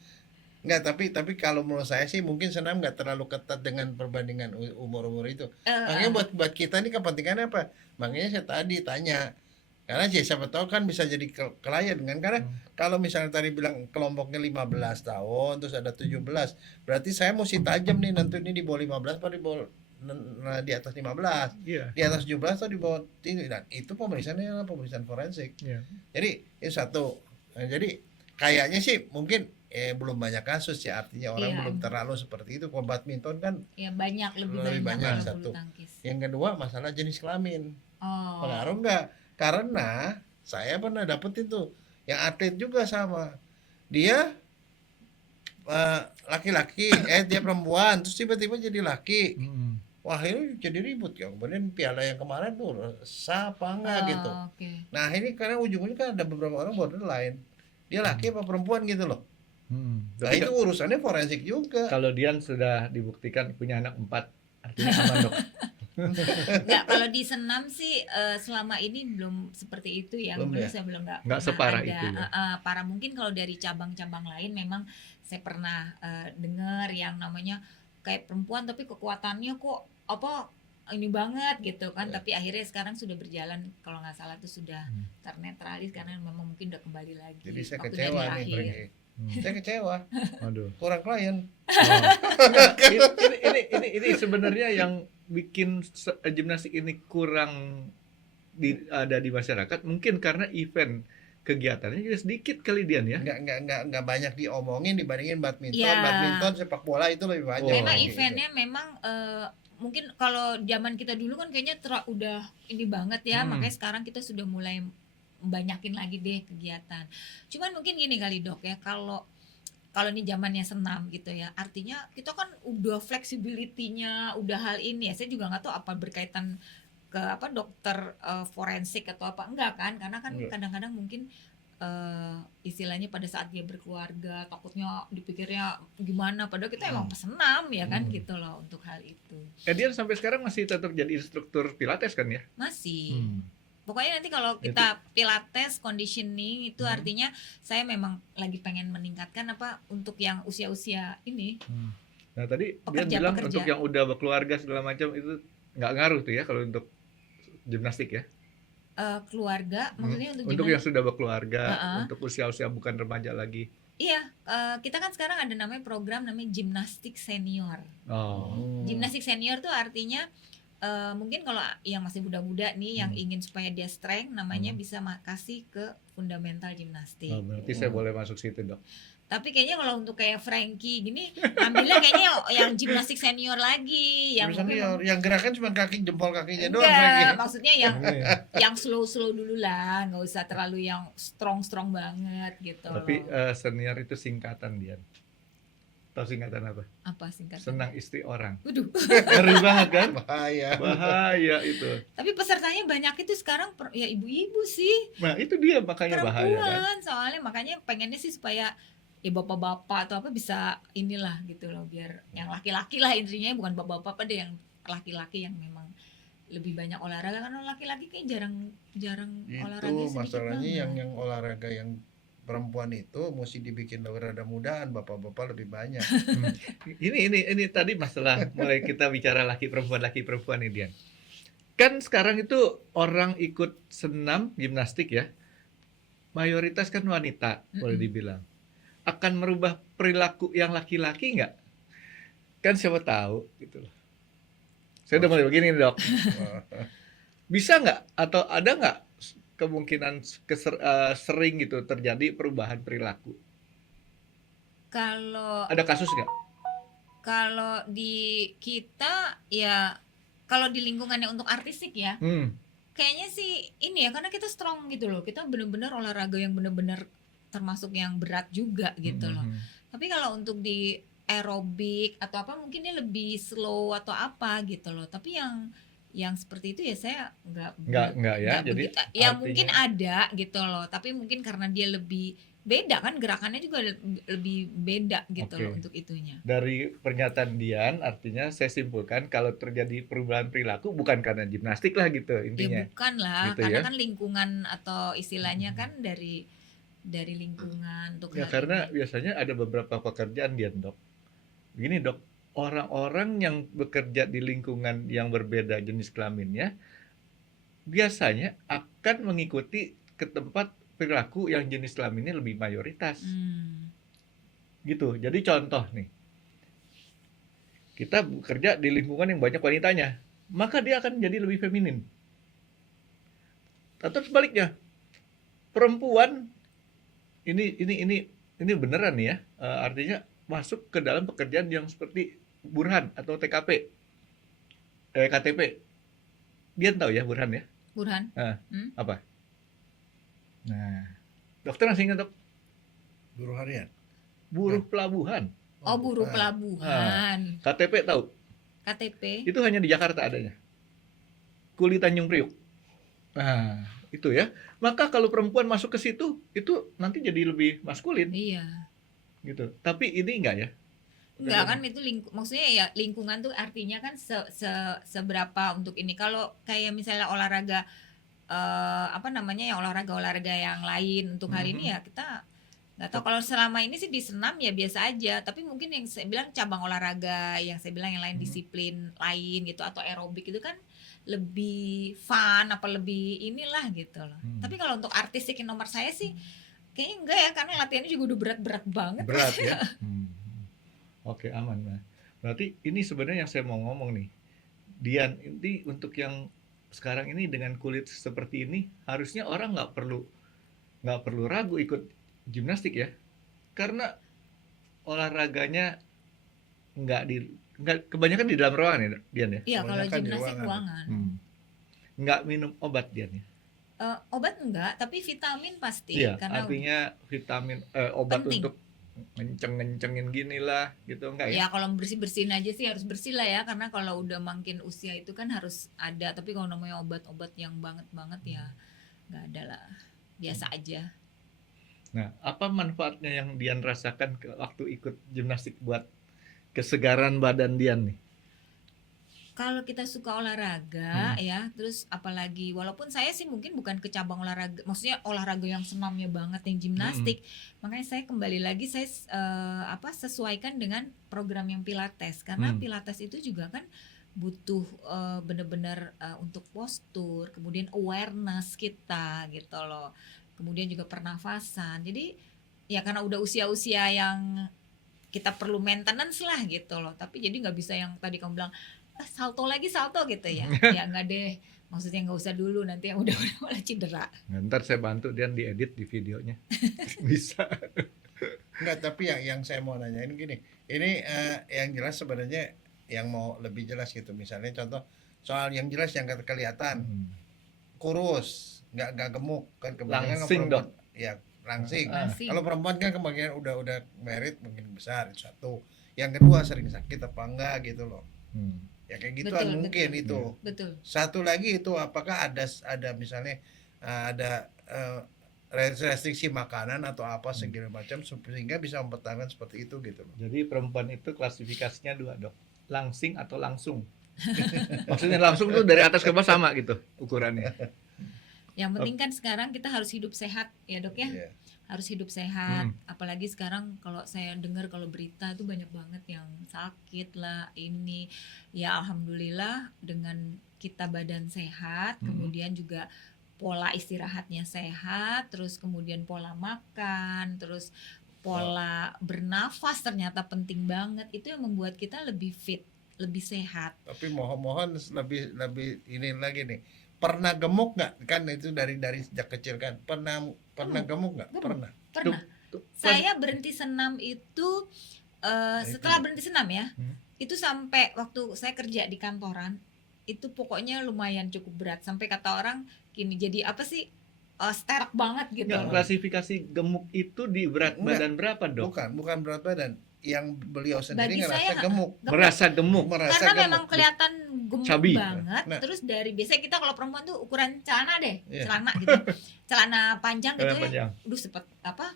Enggak, tapi kalau menurut saya sih mungkin senam nggak terlalu ketat dengan perbandingan umur-umur itu. Makanya buat kita nih kepentingannya apa? Makanya saya tadi tanya. Karena siapa tahu kan bisa jadi klien kan, karena kalau misalnya tadi bilang kelompoknya 15 tahun terus ada 17, berarti saya mesti tajam nih nentuin ini di bawah 15 atau di atas 15. Iya. Di atas 17 atau di bawah tinggi, dan itu pemeriksaannya adalah pemeriksaan forensik. Iya. Jadi itu satu. Nah, jadi kayaknya sih mungkin belum banyak kasus ya, artinya orang Iya. belum terlalu seperti itu. Kalau badminton kan Ya banyak Lebih banyak, kalau satu. bulu tangkis. yang kedua masalah jenis kelamin. Oh. Pengaruh nggak? Karena saya pernah dapetin tuh yang atlet juga sama. Dia laki-laki, dia perempuan, terus tiba-tiba jadi laki. Wah, ini jadi ribut ya. Kemudian piala yang kemarin tuh sah apa enggak gitu. Oke. Nah, ini karena ujung-ujungnya kan ada beberapa orang borderline. Dia laki apa perempuan gitu loh. Nah, Tapi itu urusannya forensik juga. kalau Dian sudah dibuktikan punya anak 4, artinya aman dok. Enggak, kalau di senam sih selama ini belum seperti itu ya. Belum Menurut ya? saya belum Nggak pernah separah ada. itu ya? Parah mungkin kalau dari cabang-cabang lain memang saya pernah dengar yang namanya kayak perempuan tapi kekuatannya kok ini banget gitu kan. Ya. Tapi akhirnya sekarang sudah berjalan kalau nggak salah tuh sudah ternetralis karena memang mungkin udah kembali lagi. Jadi saya waktu kecewa dari nih, lahir. Frankie. Saya kecewa, Aduh. kurang klien. Ini sebenarnya yang bikin gimnastik ini kurang ada di masyarakat, mungkin karena event kegiatannya juga sedikit kali Dian ya. Nggak banyak diomongin dibandingin badminton. Ya. Badminton, sepak bola itu lebih banyak. Karena gitu. eventnya memang mungkin kalau zaman kita dulu kan kayaknya udah ini banget ya, makanya sekarang kita sudah mulai banyakin lagi deh kegiatan. Cuman mungkin gini kali dok ya, kalau ini zamannya senam gitu ya, artinya kita kan udah fleksibilitinya, udah hal ini ya. Saya juga nggak tahu apa berkaitan ke dokter forensik atau apa enggak kan, karena kan Enggak. kadang-kadang mungkin istilahnya pada saat dia berkeluarga takutnya dipikirnya gimana, padahal kita emang pesenam ya kan gitu loh untuk hal itu. Dian sampai sekarang masih tetap jadi instruktur pilates kan ya? Masih. Pokoknya nanti kalau kita pilates conditioning itu artinya saya memang lagi pengen meningkatkan apa untuk yang usia-usia ini. Nah tadi Pekerja- Dian bilang pekerja. untuk yang udah berkeluarga segala macam itu nggak ngaruh tuh ya kalau untuk gimnastik ya? Keluarga maksudnya untuk Untuk gimana? yang sudah berkeluarga, Uh-uh. untuk usia-usia bukan remaja lagi. Iya, kita kan sekarang ada namanya program namanya gimnastik senior. Oh. Gimnastik senior tuh artinya mungkin kalau yang masih muda-muda nih yang ingin supaya dia strength namanya bisa kasih ke fundamental gimnastik. Oh, berarti saya boleh masuk situ dok. Tapi kayaknya kalau untuk kayak Frankie gini ambilnya kayaknya yang gimnastik senior lagi yang mungkin yang gerakan cuma jempol kakinya doang. enggak, Frankie. maksudnya yang slow dulu lah, nggak usah terlalu yang strong banget gitu. Tapi loh. senior itu singkatan Dian. Tahu singkatan apa? Apa singkatnya? Senang istri orang. Waduh. Ngeri banget kan? Bahaya itu. Tapi pesertanya banyak itu sekarang ya ibu-ibu sih. Nah itu dia makanya bahaya kan. Perempuan soalnya makanya pengennya sih supaya ya bapak-bapak atau apa bisa inilah gitu loh, biar yang laki-laki lah intinya, bukan bapak-bapak deh, yang laki-laki yang memang lebih banyak olahraga, karena laki-laki kayak jarang olahraga itu sedikit masalahnya banget. yang olahraga yang perempuan itu mesti dibikin rada mudaan, bapak-bapak lebih banyak. Ini tadi masalah mulai kita bicara laki perempuan nih Dian. Kan sekarang itu orang ikut senam gimnastik ya, mayoritas kan wanita boleh dibilang. Akan merubah perilaku yang laki-laki nggak? Kan siapa tahu gitu loh. Saya udah mulai begini dok. Bisa nggak atau ada nggak kemungkinan sering gitu terjadi perubahan perilaku? Kalau Ada kasus nggak? kalau di kita ya, kalau di lingkungannya untuk artistik ya, kayaknya sih ini ya, karena kita strong gitu loh, kita bener-bener olahraga yang bener-bener termasuk yang berat juga gitu loh. Tapi kalau untuk di aerobik atau apa mungkin dia lebih slow atau apa gitu loh. Tapi yang seperti itu ya saya Nggak ya. Jadi begitu. Ya artinya- mungkin ada gitu loh. Tapi mungkin karena dia lebih beda kan, gerakannya juga lebih beda gitu Oke. loh untuk itunya. Dari pernyataan Dian, artinya saya simpulkan kalau terjadi perubahan perilaku bukan karena gimnastik lah gitu intinya. Ya bukan lah, Gitu karena ya. kan lingkungan atau istilahnya kan dari lingkungan untuk Ya hal karena ini. biasanya ada beberapa pekerjaan Dian dok. Begini dok, orang-orang yang bekerja di lingkungan yang berbeda jenis kelaminnya biasanya akan mengikuti ke tempat perilaku yang jenis kelaminnya lebih mayoritas. Gitu. Jadi contoh nih, kita bekerja di lingkungan yang banyak wanitanya, maka dia akan jadi lebih feminin. Atau sebaliknya, perempuan ini beneran nih ya, artinya masuk ke dalam pekerjaan yang seperti burhan atau TKP, KTP. Dia tahu ya burhan ya? Burhan. Apa? Nah, dokter masih ingat dok? Buruh harian. Buruh pelabuhan. Oh, buruh pelabuhan. KTP tahu? KTP. Itu hanya di Jakarta adanya. Kuli Tanjung Priuk. Nah, itu ya. Maka kalau perempuan masuk ke situ, itu nanti jadi lebih maskulin. Iya. Gitu. Tapi ini enggak ya? Enggak kan, itu maksudnya ya lingkungan tuh artinya kan seberapa untuk ini. Kalau kayak misalnya olahraga apa namanya ya, olahraga yang lain untuk hal ini ya kita nggak tahu. Kalau selama ini sih di senam ya biasa aja, tapi mungkin yang saya bilang cabang olahraga yang saya bilang yang lain, disiplin lain gitu atau aerobik itu kan lebih fun apa lebih inilah gitu loh. Tapi kalau untuk artistik yang nomor saya sih kayaknya enggak ya, karena latihannya juga udah berat banget. Berat ya. Oke, aman. Nah, berarti ini sebenarnya yang saya mau ngomong nih, Dian, ini untuk yang sekarang ini dengan kulit seperti ini harusnya orang nggak perlu ragu ikut gimnastik ya, karena olahraganya nggak kebanyakan di dalam ruangan ya Dian ya. Iya, kalau Kebanyakan di gimnastik ruangan. ruangan. Nggak minum obat Dian ya. Obat enggak, tapi vitamin pasti. Iya, Karena artinya vitamin obat penting. untuk ngencengin gini lah gitu enggak ya? ya kalau bersihin aja sih harus bersih lah ya, karena kalau udah makin usia itu kan harus ada. Tapi kalau namanya obat-obat yang banget ya nggak ada lah, biasa aja. Nah, apa manfaatnya yang Dian rasakan waktu ikut gimnastik buat kesegaran badan Dian nih? Kalau kita suka olahraga ya, terus apalagi walaupun saya sih mungkin bukan ke cabang olahraga, maksudnya olahraga yang senamnya banget yang gimnastik. Makanya saya kembali lagi saya sesuaikan dengan program yang pilates karena pilates itu juga kan butuh bener-bener untuk postur, kemudian awareness kita gitu loh. Kemudian juga pernafasan. Jadi ya karena udah usia-usia yang kita perlu maintenance lah gitu loh. Tapi jadi nggak bisa yang tadi kamu bilang salto lagi salto gitu ya. Ya nggak deh. Maksudnya nggak usah dulu, nanti yang udah malah cedera. Nah, ntar saya bantu Dian diedit di videonya. Bisa. Enggak, tapi yang saya mau nanyain gini. Ini yang jelas sebenarnya yang mau lebih jelas gitu. Misalnya contoh soal yang jelas yang kelihatan kurus, nggak gemuk kan kebanyakan Langsing perempuan, dong. ya langsing. Langsing. Kalau perempuan kan kebanyakan udah merit mungkin besar itu satu. Yang kedua sering sakit apa enggak gitu loh. Ya kayak gitu Betul, mungkin betul. itu. Betul. Satu lagi itu apakah ada misalnya ada restriksi makanan atau apa segala macam sehingga bisa mempertahankan seperti itu gitu loh. Jadi perempuan itu klasifikasinya 2, Dok. Langsing atau langsung. Maksudnya langsung tuh dari atas ke bawah sama gitu ukurannya. Yang penting kan sekarang kita harus hidup sehat ya dok ya. Iya. Harus hidup sehat. Apalagi sekarang kalau saya dengar kalau berita itu banyak banget yang sakit lah ini. Ya alhamdulillah dengan kita badan sehat, kemudian juga pola istirahatnya sehat, terus kemudian pola makan, terus pola bernafas ternyata penting banget. Itu yang membuat kita lebih fit, lebih sehat. Tapi mohon lebih ini lagi nih. Pernah gemuk nggak? Kan itu dari sejak kecil kan. Pernah gemuk nggak? Pernah. Pernah. Saya berhenti senam itu setelah berhenti senam ya. Itu sampai waktu saya kerja di kantoran, itu pokoknya lumayan cukup berat sampai kata orang gini, jadi apa sih? Sterek banget gitu. Nggak, klasifikasi gemuk itu di berat badan berapa, Dok? Bukan berat badan. Yang beliau sendiri Bagi ngerasa saya, gemuk. Merasa gemuk. Karena memang kelihatan gemuk Cabi. banget. Nah. Terus dari biasanya kita kalau perempuan tuh ukuran celana deh, Iya. celana gitu, celana panjang gitu Celana ya. panjang. Aduh sepet apa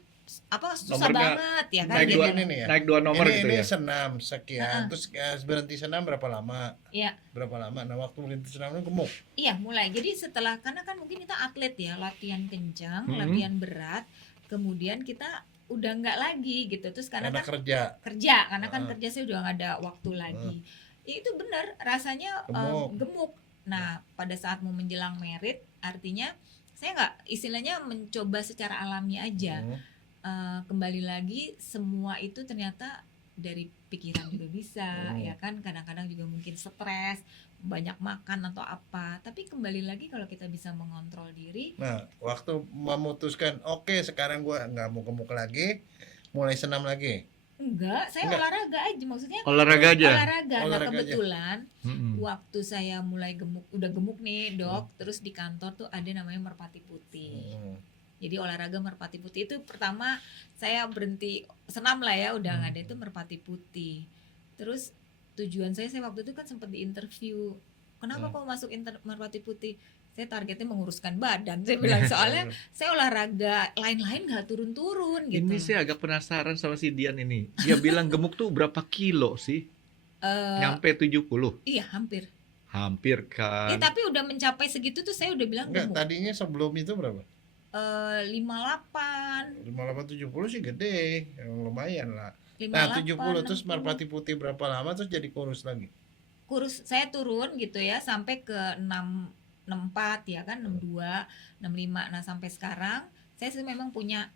susah Nomornya banget ya kan naik gitu. Ini ya. Naik 2 nomor ini gitu ya. senam sekian, terus berhenti senam berapa lama? Iya. Berapa lama? Nah waktu berhenti senam itu gemuk. Iya mulai. Jadi setelah karena kan mungkin kita atlet ya, latihan kencang, latihan berat, kemudian kita udah nggak lagi gitu. Terus karena kan kerja. karena kan kerja saya udah nggak ada waktu lagi. Itu benar rasanya gemuk. Nah pada saat mau menjelang merit, artinya saya nggak istilahnya mencoba secara alami aja. Kembali lagi semua itu ternyata dari pikiran juga bisa ya kan, kadang-kadang juga mungkin stres, banyak makan atau apa, tapi kembali lagi kalau kita bisa mengontrol diri. Nah waktu memutuskan oke, sekarang gua nggak mau gemuk lagi, mulai senam lagi. Enggak, saya olahraga aja, maksudnya Olahraga aja. Nah kebetulan waktu saya mulai udah gemuk nih dok, terus di kantor tuh ada namanya merpati putih. Jadi olahraga merpati putih itu pertama saya berhenti senam lah ya, udah nggak ada, itu merpati putih. Terus tujuan saya waktu itu kan sempat diinterview, kenapa kok masuk merpati putih? Saya targetnya menguruskan badan, saya bilang, soalnya saya olahraga lain-lain nggak turun-turun gitu. Ini saya agak penasaran sama si Dian ini. Dia bilang gemuk tuh berapa kilo sih? Nyampe 70? Iya hampir. Hampir kan. Ya tapi udah mencapai segitu tuh saya udah bilang Enggak, gemuk. tadinya sebelum itu berapa? 58 70 sih gede, lumayan lah. 58, Nah 70 terus 60. merpati putih berapa lama terus jadi kurus lagi? Kurus saya turun gitu ya sampai ke 64 ya kan, 62, 65. Nah sampai sekarang saya sih memang punya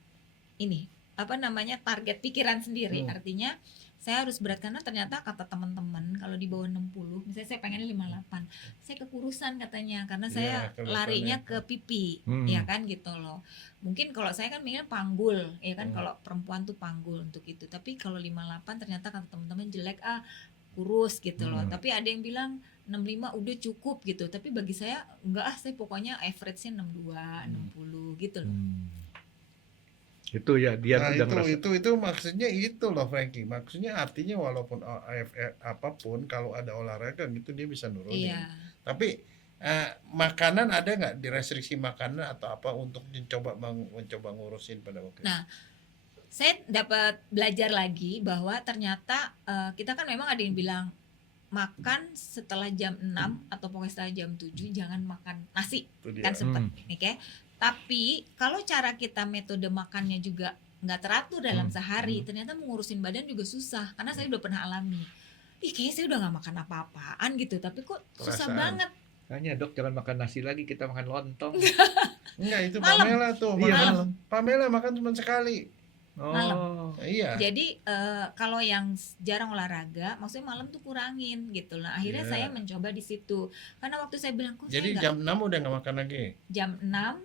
ini apa namanya target pikiran sendiri. Artinya saya harus berat karena ternyata kata teman-teman kalau di bawah 60, misalnya saya pengennya 58, saya kekurusan katanya karena saya larinya ke pipi, ya kan gitu loh. Mungkin kalau saya kan pengen panggul, ya kan, kalau perempuan tuh panggul untuk itu. Tapi kalau 58 ternyata kata teman-teman jelek, kurus gitu loh. Tapi ada yang bilang 65 udah cukup gitu. Tapi bagi saya enggak, saya pokoknya average-nya 62, 60 gitu loh. Itu ya dia nah, udah ngerasa. itu maksudnya itu loh Frankie. Maksudnya artinya walaupun apapun kalau ada olahraga gitu dia bisa nurunin. Iya. Tapi Makanan ada nggak direstriksi makanan atau apa untuk mencoba ngurusin pada waktu itu? Nah, saya dapat belajar lagi bahwa ternyata kita kan memang ada yang bilang makan setelah jam 6 atau pokoknya setelah jam 7 jangan makan nasi, Itu dia. kan sempet, oke. Tapi kalau cara kita metode makannya juga nggak teratur dalam sehari, ternyata mengurusin badan juga susah. Karena saya udah pernah alami, kayaknya saya udah nggak makan apa-apaan gitu, tapi kok susah Perasaan. banget. Makanya dok jangan makan nasi lagi, kita makan lontong. Enggak, itu Malam. Pamela tuh. Iya, makan. malam. Pamela makan cuma sekali. Oh. Iya. Jadi kalau yang jarang olahraga, maksudnya malam tuh kurangin gitu lah. Akhirnya Iya. saya mencoba di situ. Karena waktu saya bilang kok Jadi saya nggak jam 6 udah nggak makan lagi. jam 6,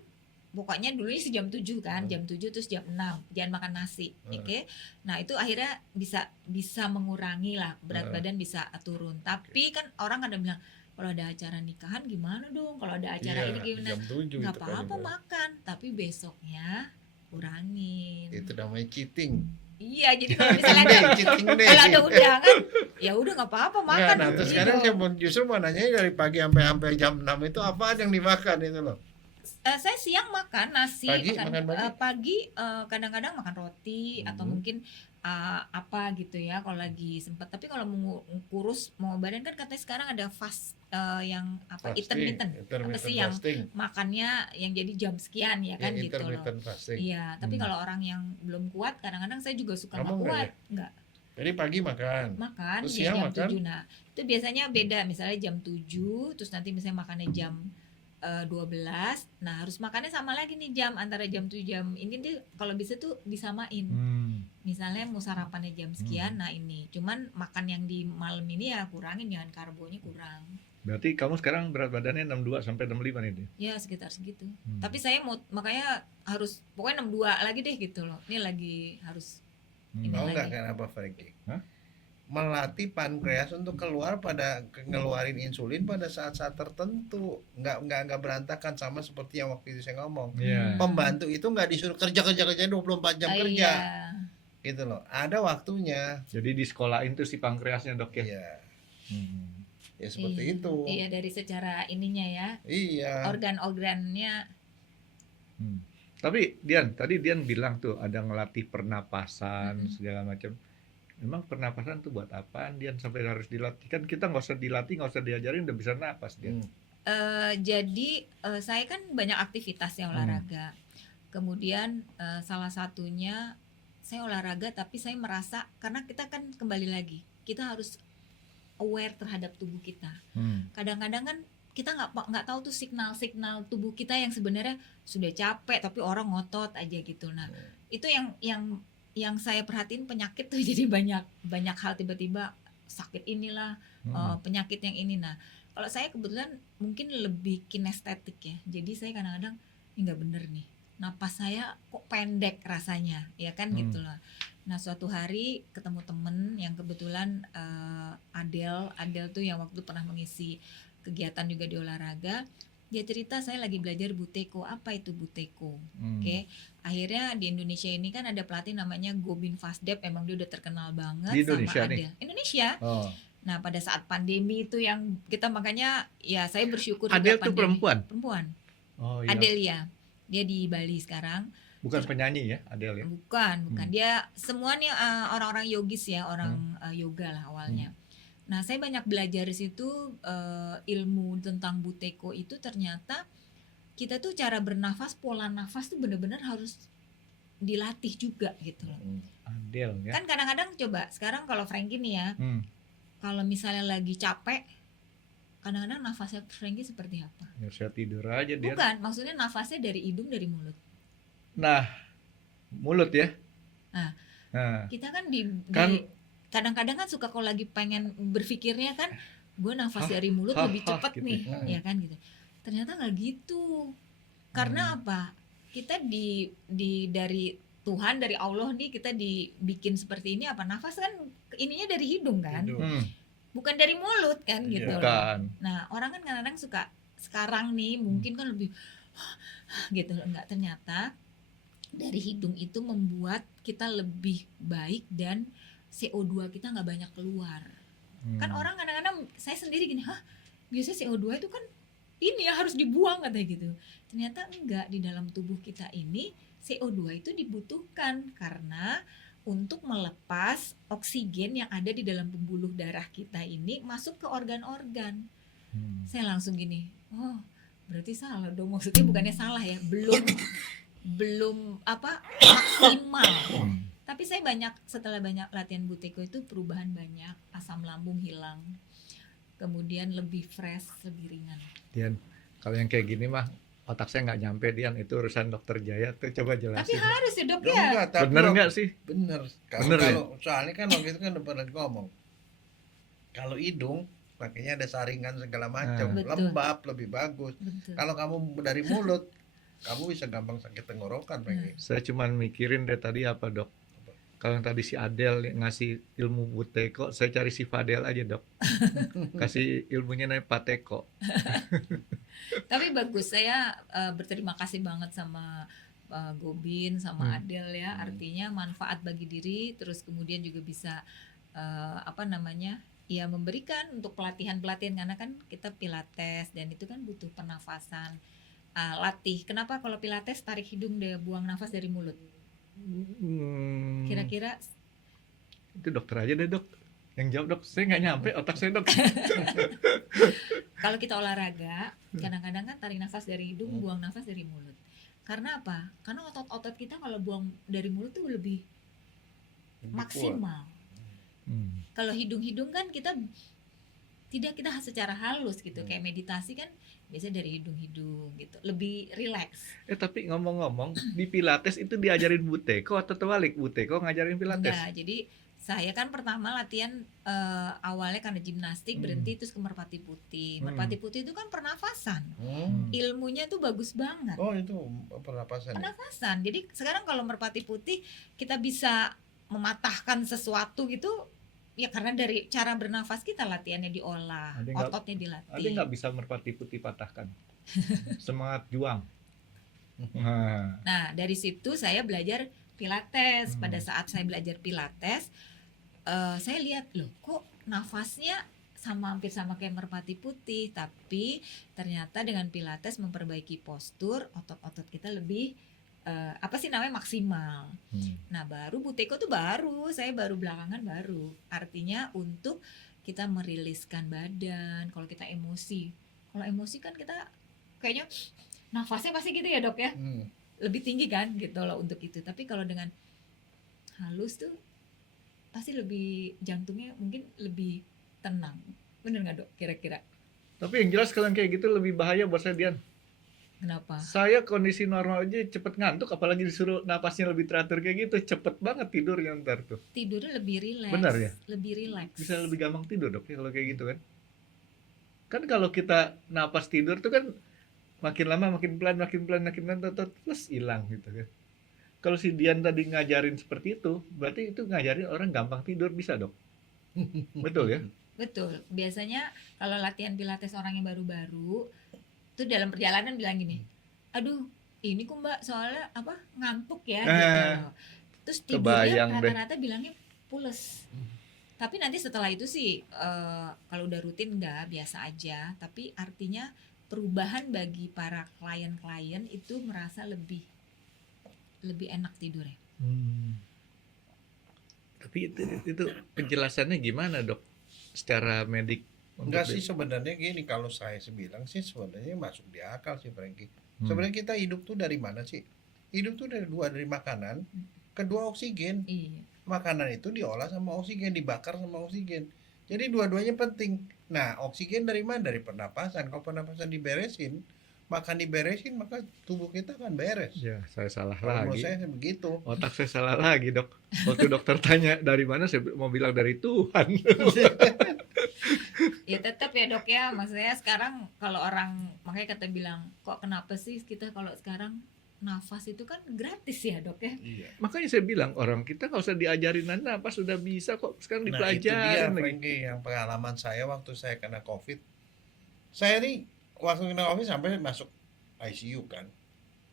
pokoknya dulu sih jam 7 kan, jam 7 terus jam 6 jangan makan nasi, oke. Nah itu akhirnya bisa mengurangi lah berat badan, bisa turun. Tapi kan orang kadang bilang kalau ada acara nikahan gimana dong, kalau ada acara Iya, ini gimana, jam 7 nggak itu apa-apa paling. makan, tapi besoknya kurangin. Itu namanya cheating. Iya, jadi kalau misalnya ada Cheating day. kalau ada undangan ya udah nggak apa-apa makan. Nggak, nah terus gitu. sekarang saya justru mau nanya dari pagi sampai jam 6 itu apa yang dimakan itu loh. Saya siang makan nasi, Pagi, makan pagi? pagi kadang-kadang makan roti atau mungkin apa gitu ya kalau lagi sempat. Tapi kalau mau kurus mau badan kan katanya sekarang ada fast yang apa intermittent apa sih yang fasting. makannya yang jadi jam sekian ya kan Ya, gitu loh. intermittent fasting. Iya, tapi kalau orang yang belum kuat kadang-kadang saya juga suka Kamu nggak nggak kuat, nggak Jadi pagi makan. makan Terus di siang jam makan? 7. Nah, itu biasanya beda, misalnya jam 7 terus nanti misalnya makannya jam 12. Nah, harus makannya sama lagi nih jam antara jam 7 jam ini tuh kalau bisa tuh disamain. Misalnya mau sarapannya jam sekian, nah ini. Cuman makan yang di malam ini ya kurangin, jangan karbonya kurang. Berarti kamu sekarang berat badannya 62 sampai 65 nih. Ya sekitar segitu. Tapi saya mau makanya harus pokoknya 62 lagi deh gitu loh. Ini lagi harus ini Tahu nggak lagi. kenapa Frankie? Hah? Melatih pankreas untuk ngeluarin insulin pada saat-saat tertentu, nggak berantakan sama seperti yang waktu itu saya ngomong. Iya. Pembantu itu nggak disuruh kerja 24 jam kerja, Iya. gitu loh. Ada waktunya. Jadi di sekolahin tuh si pankreasnya dok ya. Iya, Hmm. ya seperti Iya. itu. Iya, dari secara ininya ya, Iya. organ-organnya. Tapi tadi Dian bilang tuh ada ngelatih pernapasan segala macam. Memang pernapasan tuh buat apaan Dian sampai harus dilatih? Kan kita nggak usah dilatih, nggak usah diajarin udah bisa napas Dian. Jadi saya kan banyak aktivitas ya olahraga. Kemudian salah satunya saya olahraga, tapi saya merasa karena kita kan kembali lagi kita harus aware terhadap tubuh kita. Kadang-kadang kan kita nggak tahu tuh signal-signal tubuh kita yang sebenarnya sudah capek tapi orang ngotot aja gitu. Nah itu yang saya perhatiin penyakit tuh jadi banyak hal tiba-tiba sakit inilah penyakit yang ini. Nah kalau saya kebetulan mungkin lebih kinestetik ya, jadi saya kadang-kadang nggak bener nih napas saya kok pendek rasanya ya kan gitu lah. Nah suatu hari ketemu temen yang kebetulan Adel tuh yang waktu pernah mengisi kegiatan juga di olahraga. Dia cerita saya lagi belajar Buteyko. Apa itu Buteyko? Oke. Akhirnya di Indonesia ini kan ada pelatih namanya Gobin Fasdeb, emang dia udah terkenal banget Di Indonesia sama Adel. nih? Indonesia. Oh. Nah pada saat pandemi itu yang kita makanya ya saya bersyukur Adel juga tuh pandemi. perempuan? Oh iya. Adelia. Dia di Bali sekarang. Bukan penyanyi ya Adel ya? Bukan. Dia semua nih orang-orang yogis ya, orang yoga lah awalnya. Nah, saya banyak belajar di situ ilmu tentang Buteyko itu ternyata kita tuh cara bernafas, pola nafas tuh benar-benar harus dilatih juga gitu loh. Adel ya. Kan kadang-kadang coba sekarang kalau Frankie nih ya, kalau misalnya lagi capek, kadang-kadang nafasnya Frankie seperti apa? Ya saya tidur aja dia. Bukan, maksudnya nafasnya dari hidung, dari mulut. Nah, mulut ya. Nah, kita kan Kan- kadang-kadang kan suka kalau lagi pengen berpikirnya kan gue nafas dari mulut lebih cepat gitu nih ya. ya kan gitu. Ternyata nggak gitu. Karena apa? Kita dari Tuhan, dari Allah nih kita dibikin seperti ini apa? Nafas kan ininya dari hidung kan, bukan dari mulut kan gitu. Bukan. Nah, orang kan kadang-kadang suka sekarang nih mungkin kan lebih gitu, enggak, ternyata dari hidung itu membuat kita lebih baik dan CO2 kita nggak banyak keluar. Kan orang kadang-kadang saya sendiri gini, biasanya CO2 itu kan ini ya harus dibuang katanya gitu. Ternyata enggak, di dalam tubuh kita ini CO2 itu dibutuhkan karena untuk melepas oksigen yang ada di dalam pembuluh darah kita ini masuk ke organ-organ. Saya langsung gini, oh berarti salah dong, maksudnya bukannya salah ya, belum maksimal. Tapi saya setelah banyak latihan Buteyko itu perubahan banyak, asam lambung hilang, kemudian lebih fresh, lebih ringan. Dian, kalau yang kayak gini mah otak saya nggak nyampe, Dian, itu urusan dokter Jaya tuh, coba jelasin. Tapi harus ya dok Loh, ya. enggak, tapi Bener nggak sih? bener. Bener ya? Kalau soalnya kan waktu itu kan udah pernah ngomong. Kalau hidung makanya ada saringan segala macam, Betul. lembab lebih bagus. Betul. Kalau kamu dari mulut, kamu bisa gampang sakit tenggorokan, Franky. Saya cuman mikirin deh tadi apa, Dok? Kalau yang tadi si Adel ngasih ilmu Buteyko, saya cari si Fadel aja, Dok. Kasih ilmunya namanya Pateko. Tapi bagus, saya berterima kasih banget sama Gobin sama Adel ya. Artinya manfaat bagi diri, terus kemudian juga bisa ya memberikan untuk pelatihan-pelatihan, karena kan kita pilates dan itu kan butuh pernafasan. Latih. Kenapa kalau pilates tarik hidung deh, buang nafas dari mulut? Kira-kira Itu dokter aja deh, Dok. Yang jawab, Dok. Saya nggak nyampe otak saya, Dok. kalau kita olahraga kadang-kadang kan tarik nafas dari hidung, buang nafas dari mulut. Karena apa? Karena otot-otot kita kalau buang dari mulut tuh lebih maksimal. Kalau hidung-hidung kan kita secara halus gitu, kayak meditasi kan biasanya dari hidung-hidung gitu, lebih rileks. Tapi ngomong-ngomong, di Pilates itu diajarin Buteyko atau terbalik? Buteyko ngajarin Pilates? Enggak, jadi saya kan pertama latihan awalnya karena gimnastik, berhenti terus ke Merpati Putih. Merpati Putih itu kan pernafasan. Ilmunya tuh bagus banget. Oh, itu pernapasan. Pernafasan. Jadi sekarang kalau Merpati Putih kita bisa mematahkan sesuatu gitu ya karena dari cara bernafas kita, latihannya diolah, ototnya dilatih. Ada nggak bisa Merpati Putih patahkan? Semangat juang. Nah, dari situ saya belajar Pilates. Pada saat saya belajar Pilates, saya lihat loh, kok nafasnya hampir sama kayak Merpati Putih, tapi ternyata dengan Pilates memperbaiki postur, otot-otot kita lebih maksimal. Nah, baru Buteyko tuh saya baru belakangan artinya untuk kita meriliskan badan. Kalau kita emosi kan kita kayaknya nafasnya pasti gitu ya dok ya, lebih tinggi kan gitu loh untuk itu. Tapi kalau dengan halus tuh pasti lebih, jantungnya mungkin lebih tenang. Bener nggak dok kira-kira? Tapi yang jelas kalau kayak gitu lebih bahaya buat saya, Dian. Kenapa? Saya kondisi normal aja cepet ngantuk, apalagi disuruh napasnya lebih teratur kayak gitu, cepet banget tidurnya ntar tuh. Tidurnya lebih rileks. Benar ya? Lebih rileks. Bisa lebih gampang tidur dok ya kalau kayak gitu kan? Kan kalau kita napas tidur tuh kan makin lama makin pelan terus hilang gitu kan. Kalau si Dian tadi ngajarin seperti itu, berarti itu ngajarin orang gampang tidur, bisa dok? Betul ya? Betul. Biasanya kalau latihan Pilates orang yang baru-baru tuh dalam perjalanan bilang gini, aduh ini kok mbak soalnya ngantuk ya gitu. Terus tidurnya rata-rata bilangnya pules. Tapi nanti setelah itu sih kalau udah rutin enggak, biasa aja. Tapi artinya perubahan bagi para klien-klien itu merasa lebih enak tidurnya. Tapi itu penjelasannya gimana dok? Secara medik? Enggak sih, sebenarnya gini, kalau saya bilang sih sebenarnya masuk di akal sih Franky. Sebenarnya kita hidup tuh dari mana sih? Hidup tuh dari makanan, kedua oksigen. Iya. Makanan itu diolah sama oksigen, dibakar sama oksigen. Jadi dua-duanya penting. Nah, oksigen dari mana? Dari pernapasan. Kalau pernapasan diberesin, makan diberesin, maka tubuh kita akan beres. Ya, saya salah Kalau lagi. saya begitu. Otak saya salah lagi dok. Waktu dokter tanya dari mana, saya mau bilang dari Tuhan. Ya tetap ya dok ya, maksudnya sekarang kalau orang, makanya kata bilang, kok kenapa sih kita kalau sekarang nafas itu kan gratis ya dok ya? Iya. Makanya saya bilang orang kita nggak usah diajarin nafas, sudah bisa kok sekarang Nah, itu dia dipelajarin. Franky, yang pengalaman saya waktu saya kena COVID. Saya nih waktu kena COVID sampai masuk ICU kan.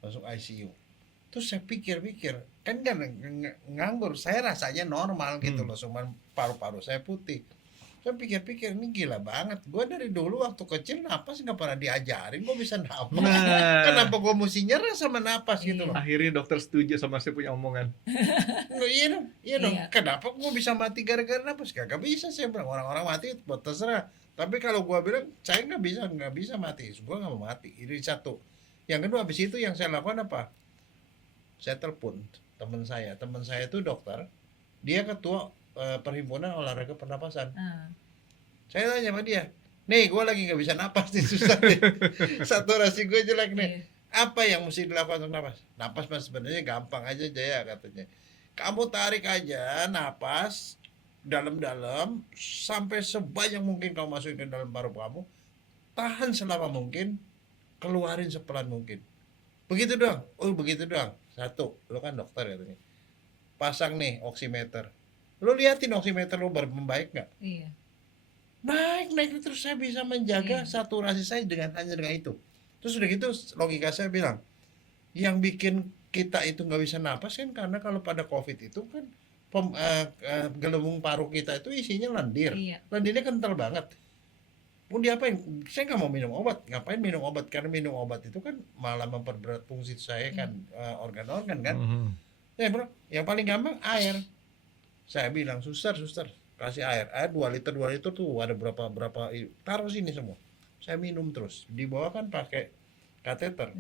Masuk ICU. Terus saya pikir-pikir, kan nganggur, saya rasanya normal gitu loh, cuman paru-paru saya putih. Saya pikir-pikir ini gila banget. Gue dari dulu waktu kecil napas nggak pernah diajarin, gue bisa napas. Nah, Kenapa gue mesti nyerah sama napas gitu loh? akhirnya dokter setuju sama saya punya omongan. Loh, iya dong, iya dong. Iya. Kenapa gue bisa mati gara-gara napas? Gak bisa, saya bilang orang-orang mati buat terserah. Tapi kalau gue bilang saya nggak bisa mati. Gue nggak mau mati. Ini satu. Yang kedua, habis itu yang saya lakukan apa? Saya telepon teman saya itu dokter, dia ketua perhimpunan olahraga pernapasan. Saya tanya sama dia, nih gue lagi nggak bisa napas nih, susah nih, saturasi gue jelek nih, Iya. apa yang mesti dilakukan untuk napas? Napas mas sebenarnya gampang aja Jaya, katanya. Kamu tarik aja napas dalam-dalam sampai sebanyak mungkin kamu masukin ke dalam paru kamu, tahan selama mungkin, keluarin sepelan mungkin. Begitu doang. Oh begitu doang. Satu, lo kan dokter katanya. Pasang nih oximeter. Lo liatin oximeter lo membaik nggak? Iya. Naik terus saya bisa menjaga Iya. saturasi saya hanya dengan itu. Terus udah gitu logika saya bilang, yang bikin kita itu nggak bisa napas kan karena kalau pada COVID itu kan gelembung paru kita itu isinya lendir. Iya. Lendirnya kental banget. Mau diapain? Saya nggak mau minum obat. Ngapain minum obat? Karena minum obat itu kan malah memperberat fungsi saya kan, organ-organ kan. Ya bro, yang paling gampang air. Saya bilang suster kasih air 2 liter tuh ada berapa taruh sini semua. Saya minum terus. Di bawah kan pakai kateter.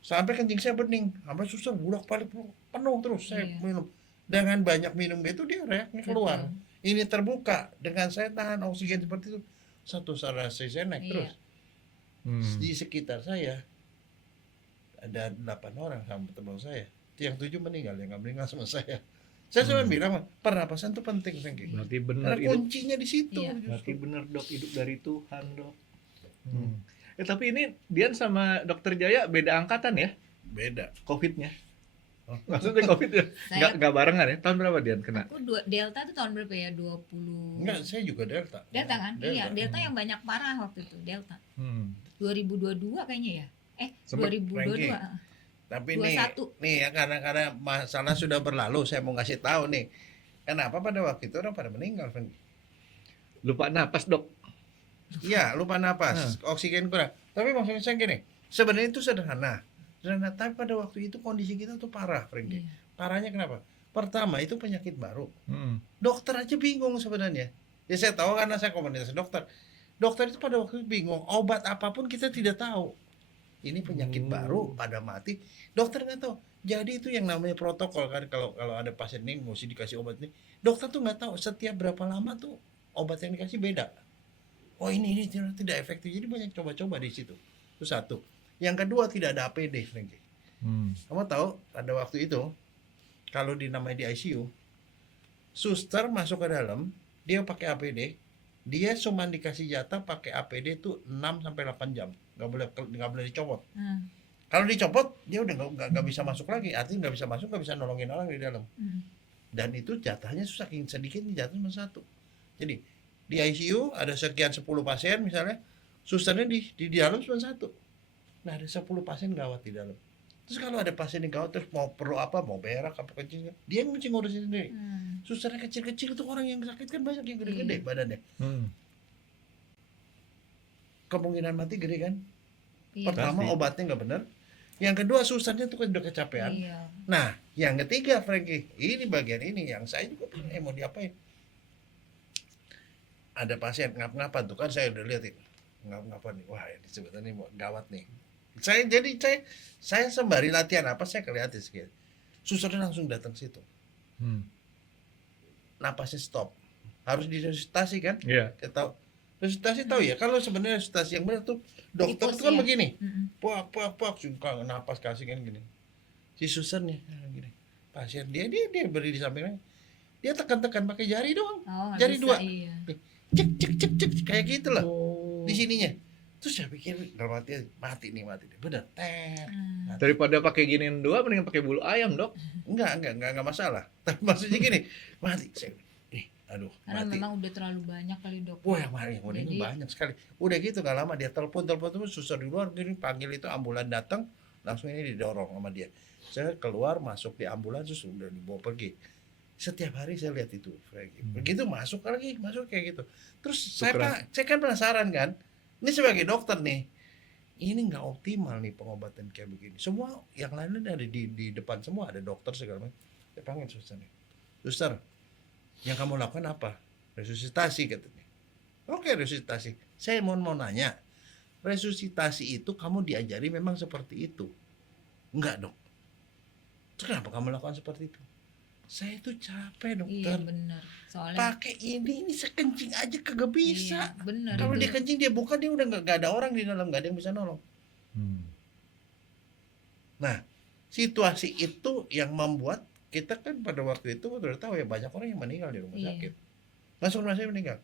Sampai kencing saya bening. Sampai suster bulak balik penuh terus saya Iya. minum. Dengan banyak minum gitu dia reaknya keluar. Betul. Ini terbuka dengan saya tahan oksigen seperti itu. Satu saturasi saya naik Iya. terus. Di sekitar saya ada 8 orang sama teman saya. Yang 7 meninggal, yang nggak meninggal sama saya. Saya cuma bilang pernapasan itu penting, Sengki. Berarti benar Karena hidup. kuncinya di situ. Iya. Berarti benar dok, hidup dari Tuhan dok. Tapi ini Dian sama Dokter Jaya beda angkatan ya, Beda. COVID-nya. Oh. Maksudnya COVID ya? Saya Nggak barengan ya? Tahun berapa Dian kena? aku Delta tuh tahun berapa ya? 20. Enggak, saya juga Delta. Delta kan? Iya, Delta yang banyak parah waktu itu, Delta. 2022 kayaknya ya. Sempet, 2022. Tapi 21. nih ya karena masalah sudah berlalu, saya mau ngasih tahu nih. Kenapa pada waktu itu orang pada meninggal, Franky? Lupa napas dok. Iya, lupa napas, oksigen kurang. Tapi maksudnya saya gini, sebenarnya itu sederhana. Tapi pada waktu itu kondisi kita tuh parah, Franky. Iya. Parahnya kenapa? Pertama itu penyakit baru. Hmm. Dokter aja bingung sebenarnya. Ya saya tahu karena saya komunitas dokter. Dokter itu pada waktu itu bingung. Obat apapun kita tidak tahu. Ini penyakit baru pada mati. Dokter nggak tahu. Jadi itu yang namanya protokol kan kalau ada pasien ini mesti dikasih obat ini. Dokter tuh nggak tahu setiap berapa lama tuh obat yang dikasih beda. Oh ini tidak efektif. Jadi banyak coba-coba di situ. Itu satu. Yang kedua tidak ada APD, Franky. Kamu tahu pada waktu itu kalau namanya di ICU, suster masuk ke dalam, dia pakai APD, dia cuma dikasih jatah pakai APD itu 6 sampai 8 jam. Nggak boleh dicopot. Kalau dicopot, dia udah nggak bisa masuk lagi. Artinya nggak bisa masuk, nggak bisa nolongin orang di dalam. Dan itu jatahnya saking sedikit, jatah cuma 1. Jadi di ICU ada sekian 10 pasien misalnya, susternya di dalam cuma 1. Nah ada 10 pasien gawat di dalam. Terus kalau ada pasien yang gawat terus mau perlu apa, mau berak apa kecil, dia yang mesti ngurusin sendiri. Susternya kecil-kecil itu orang yang sakit kan banyak yang gede-gede badannya. Kemungkinan mati gede kan? Iya. Pertama Pasti. obatnya nggak benar. Yang kedua susternya tuh udah kecapean. Iya. Nah, yang ketiga Franky, ini bagian ini yang saya juga mau diapain? Ada pasien ngap-ngapan tuh kan saya udah lihat itu. Ngap-ngapan nih. Wah, ini sebenarnya gawat nih. Saya sembari latihan apa saya kelihatan sedikit. Susternya langsung datang situ. Napasnya stop. Harus diresusitasi kan? Iya. Kita tahu. Resusitasi tahu ya. Kalau sebenarnya resusitasi yang benar tuh dokter Tipus tuh kan ya? begini. Puak suka napas kasih kan gini. Si susternya gini. Pasien dia berdiri di sampingnya. Dia tekan-tekan pakai jari doang. Oh, nggak Jari bisa, 2. Iya. Cek kayak gitu lah. Di sininya. Terus saya pikir dalam hati mati nih. Bener. Daripada pakai giniin dua, mending pakai bulu ayam dok. Enggak masalah. Tapi maksudnya gini, mati. Saya, aduh, Karena mati. memang udah terlalu banyak kali dok. Wah, yang ini Jadi- banyak sekali. Udah gitu gak lama dia telepon terus suster di luar gini panggil itu ambulan datang, langsung ini didorong sama dia. Saya keluar masuk di ambulans terus udah dibawa pergi. Setiap hari saya lihat itu, Frankie. Begitu masuk kayak gitu. Terus saya Tukeran. kan penasaran kan. Ini sebagai dokter nih, ini nggak optimal nih pengobatan kayak begini. Semua yang lain ada di depan semua, ada dokter segala macam. Saya panggil susternya. Suster, yang kamu lakukan apa? Resusitasi katanya. Oke, resusitasi. Saya mau nanya, resusitasi itu kamu diajari memang seperti itu? Enggak dok. Terus kenapa kamu lakukan seperti itu? Saya itu capek Iya dokter. benar. Soalnya Pakai ini sekencing aja kagak bisa. iya, benar Kalau itu. dia kencing dia buka dia udah nggak ada orang di dalam, nggak ada yang bisa nolong. Hmm. Nah, situasi itu yang membuat kita kan pada waktu itu udah tahu ya banyak orang yang meninggal di rumah Iya. sakit. Masuk rumah sakit meninggal.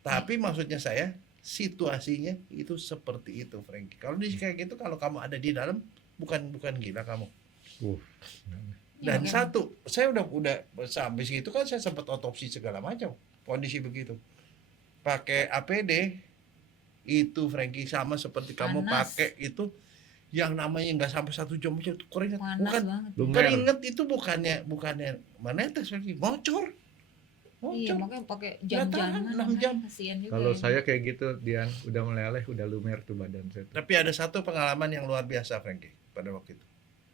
Tapi maksudnya saya situasinya itu seperti itu, Frankie. Kalau di kayak gitu, kalau kamu ada di dalam, bukan gila kamu. Dan Iya, satu, saya udah habis itu kan saya sempat otopsi segala macam kondisi begitu. Pakai APD itu, Frankie, sama seperti kamu Panas. pakai itu yang namanya nggak sampai 1 jam itu keringat. panas Bukan banget. Lumer. keringat itu bukannya menetes, Frankie, ngocor. Iya, Ngocor. makanya pakai Nggak tahan, jam-jaman 6 jam. kasihan juga. Kalau ya. saya kayak gitu, Dian, udah meleleh, udah lumer tuh badan saya. tuh. Tapi ada satu pengalaman yang luar biasa, Frankie, pada waktu itu.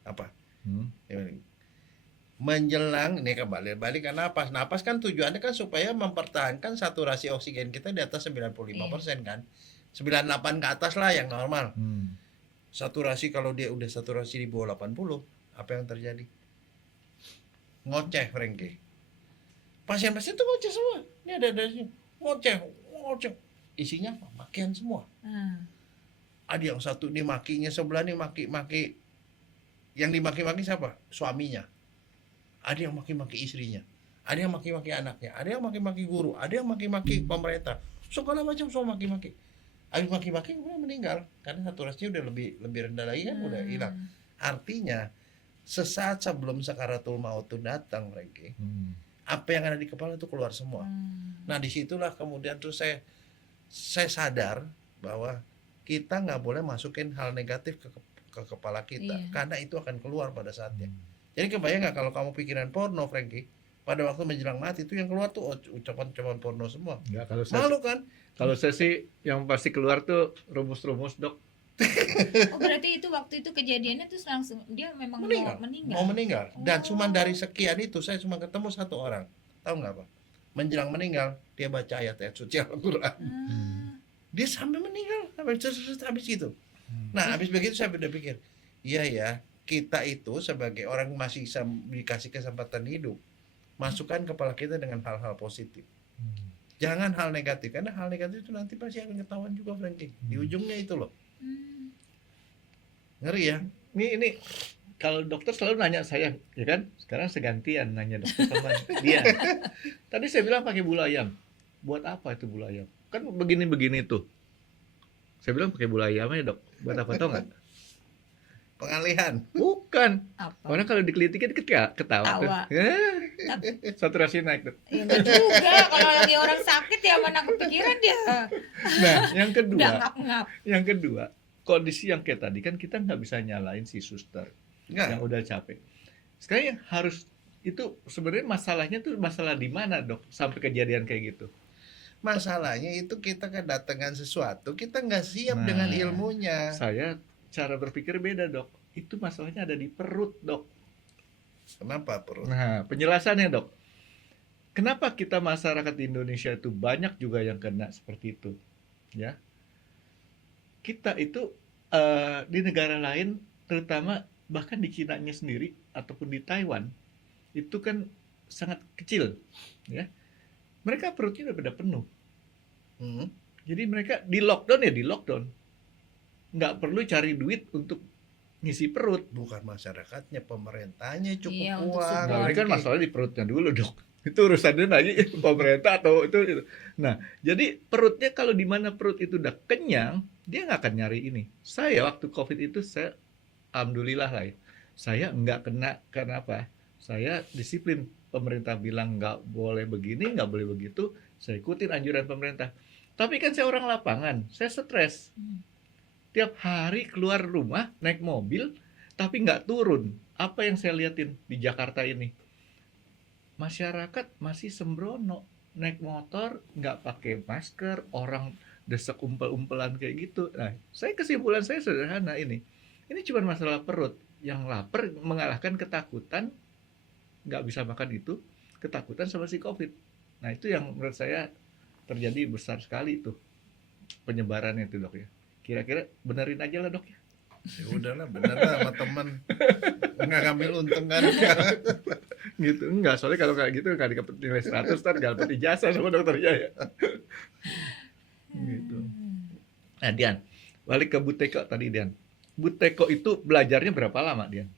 Apa? Hmm. Menjelang ini kembali balik ke napas. Napas kan tujuannya kan supaya mempertahankan saturasi oksigen kita di atas 95% kan. 98 ke atas lah yang normal. Hmm. Saturasi kalau dia udah saturasi di bawah 80, apa yang terjadi? Ngoceh, Frankie. Pasien-pasien itu ngoceh semua. Ini ada sini. Ngoceh. Isinya apa? Makian semua. Ah, Ada yang satu nih makinya, sebelah nih maki-maki. Yang dimaki-maki siapa? Suaminya. Ada yang maki-maki istrinya. Ada yang maki-maki anaknya. Ada yang maki-maki guru. Ada yang maki-maki pemerintah. Segala macam semua maki-maki. Habis maki-maki kemudian meninggal karena saturasinya udah lebih rendah lagi kan, udah hilang. Artinya sesaat sebelum sakaratul maut itu datang, Frankie, Hmm. apa yang ada di kepala itu keluar semua. Nah disitulah kemudian tuh saya sadar bahwa kita nggak boleh masukin hal negatif ke kepala kita, Iya. karena itu akan keluar pada saatnya. Jadi kebayang nggak kalau kamu pikiran porno, Frankie, pada waktu menjelang mati itu yang keluar tuh ucapan-ucapan porno semua. Enggak, Malu kan? kalau saya sih yang pasti keluar tuh rumus-rumus, Dok. Oh berarti itu waktu itu kejadiannya tuh langsung dia memang Meninggal. mau meninggal. Mau meninggal. Dan Oh. cuma dari sekian itu saya cuma ketemu satu orang. Tahu nggak apa? Menjelang meninggal dia baca ayat-ayat suci Al-Quran. Ah, Dia sampai meninggal habis itu. Nah, habis begitu saya udah pikir, iya ya, kita itu sebagai orang masih dikasih kesempatan hidup, masukkan kepala kita dengan hal-hal positif. Jangan hal negatif, karena hal negatif itu nanti pasti akan ketahuan juga, Frankie. Di ujungnya itu loh. hmm. Ngeri ya. Ini kalau dokter selalu nanya saya, ya kan? Sekarang segantian nanya dokter sama dia. Tadi saya bilang pakai bulu ayam. Buat apa itu bulu ayam? Kan begini-begini tuh. Saya bilang pakai bulu ayam aja, Dok. Buat apa tau nggak? Pengalihan. Bukan. Apa? Orang kalau dikelitikin ketawa tuh. Tawa. Saturasi naik, Dok. Ya enggak juga kalau lagi orang sakit ya mana kepikiran dia. Nah, yang Udah kedua, ngap-ngap. kondisi yang kayak tadi kan kita nggak bisa nyalain si suster yang Enggak. udah capek. Sekarang yang harus itu sebenarnya masalahnya tuh masalah di mana, Dok, sampai kejadian kayak gitu. Masalahnya itu kita kedatangan sesuatu, kita nggak siap Nah, dengan ilmunya. Saya cara berpikir beda, Dok. Itu masalahnya ada di perut, Dok. Kenapa perut? Nah, penjelasannya, Dok. Kenapa kita masyarakat di Indonesia itu banyak juga yang kena seperti itu? Ya. Kita itu di negara lain, terutama bahkan di Cina-nya sendiri ataupun di Taiwan, itu kan sangat kecil, ya. Mereka perutnya udah pada penuh. Hmm. Jadi mereka di lockdown. Nggak perlu cari duit untuk ngisi perut. Bukan masyarakatnya, pemerintahnya cukup Iya, untuk uang. support. Nah, ini kan masalah di perutnya dulu, Dok. Itu urusannya lagi pemerintah atau itu. Nah, jadi perutnya kalau di mana perut itu udah kenyang, dia nggak akan nyari ini. Saya waktu COVID itu saya alhamdulillah lah ya. Saya nggak kena karena apa? Saya disiplin. Pemerintah bilang nggak boleh begini, nggak boleh begitu. Saya ikutin anjuran pemerintah. Tapi kan saya orang lapangan, saya stres. Tiap hari keluar rumah, naik mobil, tapi nggak turun. Apa yang saya liatin di Jakarta ini? masyarakat masih sembrono, naik motor nggak pakai masker, orang desek umpel-umpelan kayak gitu. Nah, kesimpulan saya sederhana ini cuma masalah perut. Yang lapar mengalahkan ketakutan, nggak bisa makan itu, ketakutan sama si COVID. Nah, itu yang menurut saya terjadi besar sekali tuh penyebarannya itu, Dok ya. Kira-kira benerin aja lah, Dok ya. Ya udahlah, bener lah sama temen, nggak ngambil untung kan. Gitu. Enggak, soalnya kalau kayak gitu nggak dapet nilai 100, ntar nggak dapet ijazah sama dokter Jaya. Gitu. Nah, Dian, balik ke Bu Teko tadi, Dian. Bu Teko itu belajarnya berapa lama, Dian?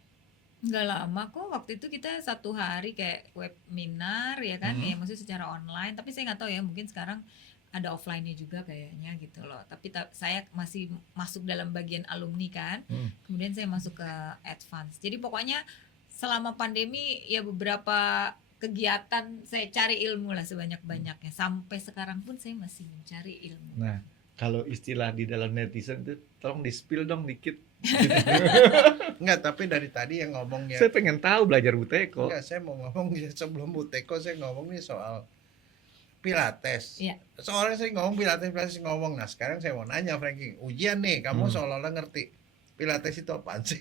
Nggak lama kok, waktu itu kita 1 hari kayak webinar ya kan, ya maksudnya secara online, tapi saya nggak tahu ya, mungkin sekarang ada offline-nya juga kayaknya gitu loh. Tapi saya masih masuk dalam bagian alumni kan, kemudian saya masuk ke advance. Jadi pokoknya selama pandemi ya beberapa kegiatan saya cari ilmu lah sebanyak-banyaknya. Sampai sekarang pun saya masih mencari ilmu. Nah, kalau istilah di dalam netizen itu tolong di-spill dong dikit. Enggak, tapi dari tadi yang ngomongnya, Saya pengen tahu belajar Bu Teko. enggak, saya mau ngomong sebelum Bu Teko, saya ngomong nih soal Pilates. Iya. Seorang saya ngomong Pilates ngomong. Nah, sekarang saya mau nanya Frankie, ujian nih, kamu seolah-olah ngerti Pilates itu apaan sih?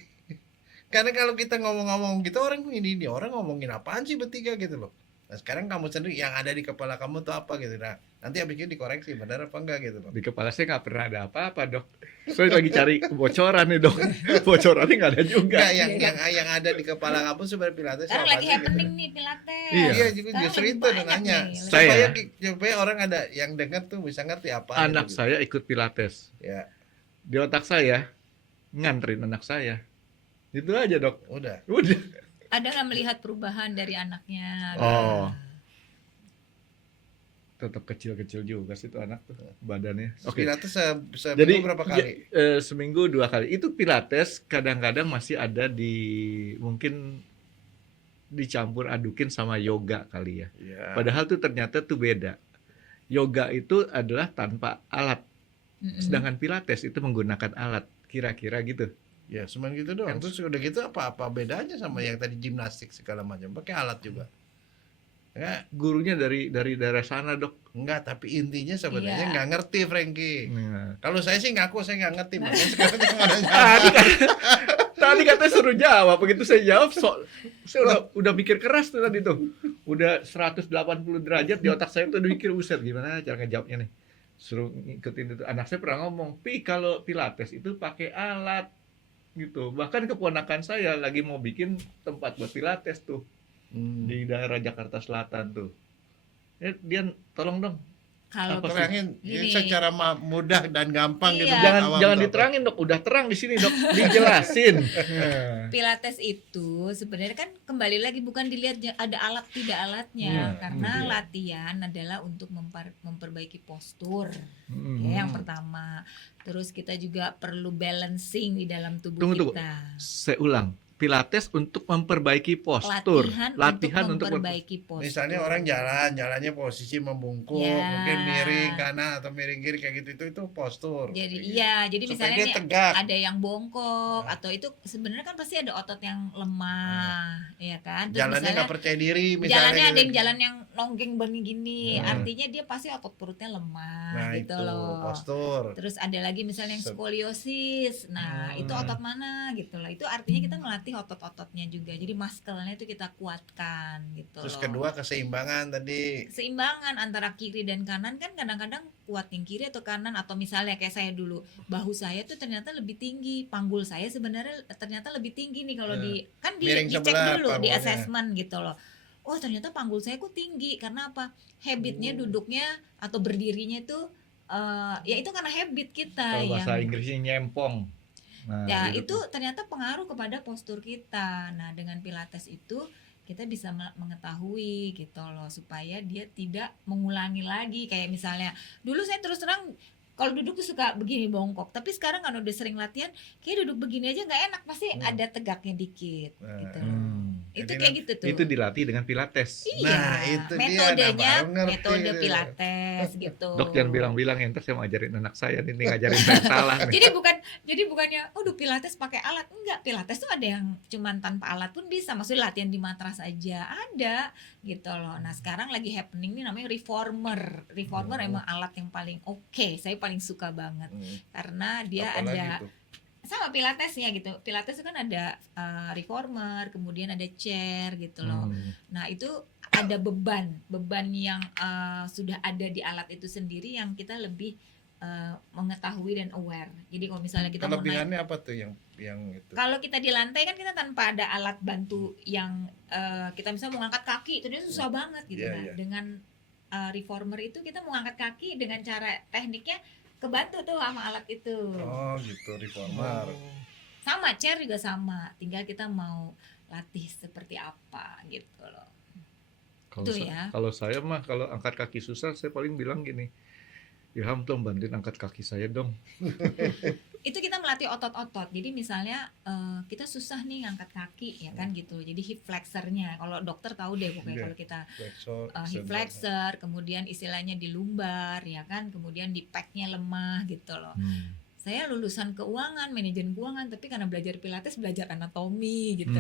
Karena kalau kita ngomong-ngomong gitu, orang ini orang ngomongin apaan sih bertiga gitu loh. Nah, sekarang kamu sendiri yang ada di kepala kamu tuh apa gitu. Nah, nanti habis itu dikoreksi benar apa enggak gitu loh. Di kepala saya nggak pernah ada apa-apa, Dok. Saya lagi cari kebocoran nih, Dok. Bocorannya nggak ada juga. Enggak, yang ada di kepala kamu sebenarnya Pilates Sekarang apa lagi sih? happening nih Pilates. Iya. Iya, Sekarang justru lagi itu banyak nanya. nih. Saya- Supaya orang ada yang dengar tuh bisa ngerti apa Anak gitu. saya ikut Pilates. Ya, Di otak saya nganterin anak saya. Itu aja, Dok. udah. Udah. Ada nggak melihat perubahan dari anaknya? Oh. Tetap kecil-kecil juga sih itu anak tuh badannya. Oke. Pilates seminggu Jadi berapa kali? seminggu 2 kali. Itu Pilates kadang-kadang masih ada mungkin dicampur adukin sama yoga kali ya. Iya. Padahal tuh ternyata tuh beda. Yoga itu adalah tanpa alat, sedangkan Pilates itu menggunakan alat. Kira-kira gitu. Ya, cuma gitu doang. Terus udah gitu apa bedanya sama yang tadi gimnastik segala macam? Pakai alat juga. Enggak, Gurunya dari daerah sana, Dok. enggak, tapi intinya sebenarnya Iya. nggak ngerti Frankie. Nah. Kalau saya sih ngaku saya nggak ngerti, makanya sekarang cuma nanya. Tadi katanya suruh jawab, begitu saya jawab saya udah mikir keras tuh tadi tuh. Udah 180 derajat di otak saya tuh udah mikir, buset gimana cara ngejawabnya nih. Suruh ngikutin itu. Anak saya pernah ngomong, "Pi, kalau Pilates itu pakai alat." Gitu. Bahkan keponakan saya lagi mau bikin tempat buat Pilates tuh di daerah Jakarta Selatan tuh. Dian, tolong dong. Kalau Apa sih? Terangin Gini. secara mudah dan gampang gitu. Iya. Jangan Awam jangan tuh. diterangin, Dok. Udah terang di sini, Dok. Dijelasin. Pilates itu sebenarnya kan kembali lagi bukan dilihat ada alat tidak alatnya, karena iya. latihan adalah untuk memperbaiki postur. Hmm. Ya, yang pertama. Terus kita juga perlu balancing di dalam tubuh Tunggu. kita. Saya ulang. Pilates untuk memperbaiki postur. Latihan untuk memperbaiki postur. Misalnya orang jalannya posisi membungkuk, Ya. mungkin miring kanan atau miring kiri kayak gitu itu postur. Jadi iya, jadi Supaya misalnya dia nih tegak. ada yang bongkok Nah. atau itu sebenarnya kan pasti ada otot yang lemah, ya kan? Terus Jalannya misalnya nggak percaya diri misalnya. jalannya ada gitu. yang jalan yang nonggeng begini, Hmm. artinya dia pasti otot perutnya lemah Nah, gitu itu loh. postur. Terus ada lagi misalnya yang skoliosis. Nah, itu otot mana gitu loh. Itu artinya kita melatih otot-ototnya juga. Jadi muscle-nya itu kita kuatkan gitu Terus loh. kedua keseimbangan tadi. Keseimbangan antara kiri dan kanan kan kadang-kadang kuat yang kiri atau kanan, atau misalnya kayak saya dulu bahu saya tuh ternyata lebih tinggi, panggul saya sebenarnya ternyata lebih tinggi nih kalau di kan Miring dicek sebelah dulu di panggulnya. assessment gitu loh. Oh ternyata panggul saya kok tinggi karena apa? Habitnya duduknya atau berdirinya itu ya itu karena habit kita Kalau bahasa yang Inggrisnya nyempong. Nah, ya gitu. itu ternyata pengaruh kepada postur kita. Nah dengan Pilates itu kita bisa mengetahui gitu loh supaya dia tidak mengulangi lagi. Kayak misalnya dulu saya terus terang kalau duduk tuh suka begini bongkok, tapi sekarang kan udah sering latihan kayak duduk begini aja nggak enak, pasti ada tegaknya dikit gitu loh. Itu Jadi kayak gitu tuh. Itu dilatih dengan pilates. Iya, Nah, itu dia, metodenya nah, baru ngerti metode tuh. pilates gitu. Dok jangan bilang-bilang ya, ntar saya mau ajarin anak saya nih ngajarin saya salah nih. Jadi bukannya pilates pakai alat, enggak, pilates tuh ada yang cuman tanpa alat pun bisa, maksudnya latihan di matras aja ada gitu loh. Nah sekarang lagi happening nih namanya reformer. Emang alat yang paling oke, saya paling suka banget karena dia Apalagi ada tuh? sama pilatesnya gitu. Pilates itu kan ada reformer, kemudian ada chair gitu loh. Nah itu ada beban yang sudah ada di alat itu sendiri yang kita lebih mengetahui dan aware. Jadi kalau misalnya kita mau naik, Kelebihannya apa tuh yang itu? kalau kita di lantai kan kita tanpa ada alat bantu yang kita misalnya mau ngangkat kaki itu dia susah banget gitu. Iya, Nah iya. dengan reformer itu kita mau ngangkat kaki dengan cara tekniknya kebantu tuh sama alat itu. Oh gitu, reformer. Sama chair juga sama, tinggal kita mau latih seperti apa gitu loh. Kalau Itu ya. kalau saya mah kalau angkat kaki susah, saya paling bilang gini, Ilham dong bantuin angkat kaki saya dong. Itu kita melatih otot-otot. Jadi misalnya kita susah nih ngangkat kaki ya kan gitu. Jadi hip flexornya. Kalau dokter tahu deh pokoknya Iya. kalau kita Flexor, hip flexor, kemudian istilahnya di lumbar ya kan, kemudian di pec-nya lemah gitu loh. Saya lulusan keuangan, manajemen keuangan, tapi karena belajar pilates belajar anatomi gitu.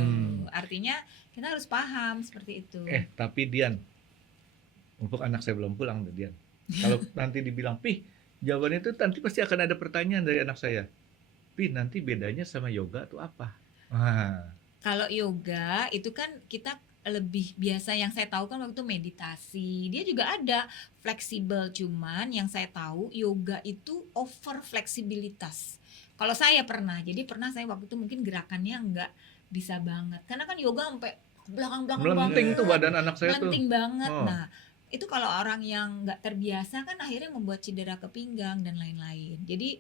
Artinya kita harus paham seperti itu. Tapi Dian, untuk anak saya belum pulang tuh Dian. Kalau nanti dibilang, Pih, jawabannya itu nanti pasti akan ada pertanyaan dari anak saya. Pih, nanti bedanya sama yoga tuh apa? Kalau yoga itu kan kita lebih biasa, yang saya tahu kan waktu itu meditasi. Dia juga ada fleksibel, cuman yang saya tahu yoga itu over fleksibilitas. Kalau saya pernah saya waktu itu mungkin gerakannya nggak bisa banget. Karena kan yoga sampai belakang-belakang Melenting banget. tuh badan anak saya tuh. Melenting banget. Oh. Nah, itu kalau orang yang nggak terbiasa kan akhirnya membuat cedera ke pinggang dan lain-lain. Jadi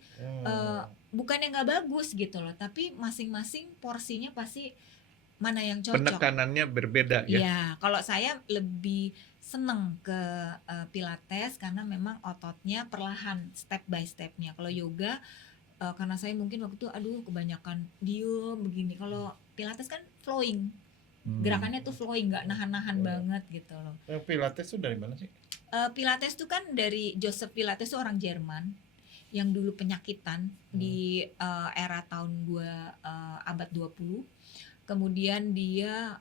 bukan yang nggak bagus gitu loh, tapi masing-masing porsinya pasti mana yang cocok. Penekanannya berbeda ya. Iya, kalau saya lebih seneng ke pilates karena memang ototnya perlahan, step by stepnya. Kalau yoga karena saya mungkin waktu itu kebanyakan diem begini. Kalau pilates kan flowing, gerakannya tuh flowing, nggak nahan-nahan banget gitu loh. Pilates tuh dari mana sih? Pilates tuh kan dari Joseph Pilates tuh orang Jerman yang dulu penyakitan di era tahun abad 20. Kemudian dia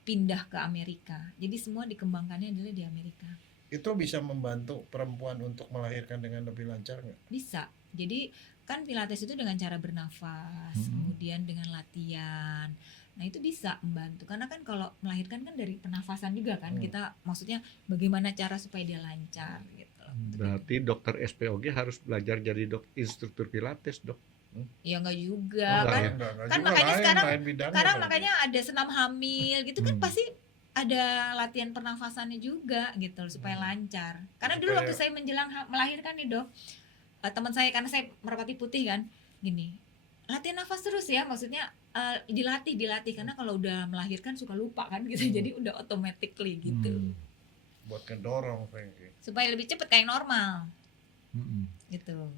pindah ke Amerika. Jadi semua dikembangkannya adalah di Amerika. Itu bisa membantu perempuan untuk melahirkan dengan lebih lancar nggak? Bisa. Jadi kan pilates itu dengan cara bernafas, kemudian dengan latihan. Nah itu bisa membantu. Karena kan kalau melahirkan kan dari pernafasan juga kan. Kita maksudnya bagaimana cara supaya dia lancar gitu. Berarti dokter SPOG harus belajar jadi instruktur pilates, Dok. Ya enggak juga kan. Enggak Kan juga, makanya lain sekarang kan. makanya ada senam hamil gitu kan, pasti ada latihan pernafasannya juga gitu loh, supaya lancar. Karena dulu waktu saya menjelang melahirkan nih Dok, teman saya, karena saya merpati putih kan, gini, latihan nafas terus ya, maksudnya dilatih karena kalau udah melahirkan suka lupa kan gitu, jadi udah automatically gitu. Buat ngedorong Frankie. Supaya lebih cepat kayak normal. Gitu.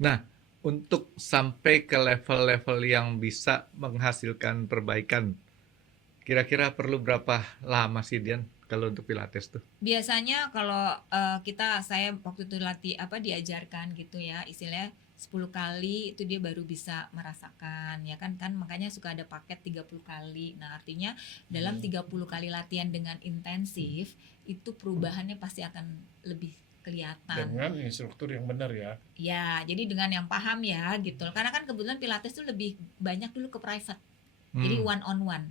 Nah, untuk sampai ke level-level yang bisa menghasilkan perbaikan, kira-kira perlu berapa lama sih Dian kalau untuk pilates tuh? Biasanya kalau saya waktu itu diajarkan gitu ya, istilahnya 10 kali itu dia baru bisa merasakan ya kan, makanya suka ada paket 30 kali. Nah, artinya dalam 30 kali latihan dengan intensif itu perubahannya pasti akan lebih kelihatan. Dengan instruktur yang benar ya. Ya, jadi dengan yang paham ya gitu. Karena kan kebetulan pilates tuh lebih banyak dulu ke private. Jadi one on one.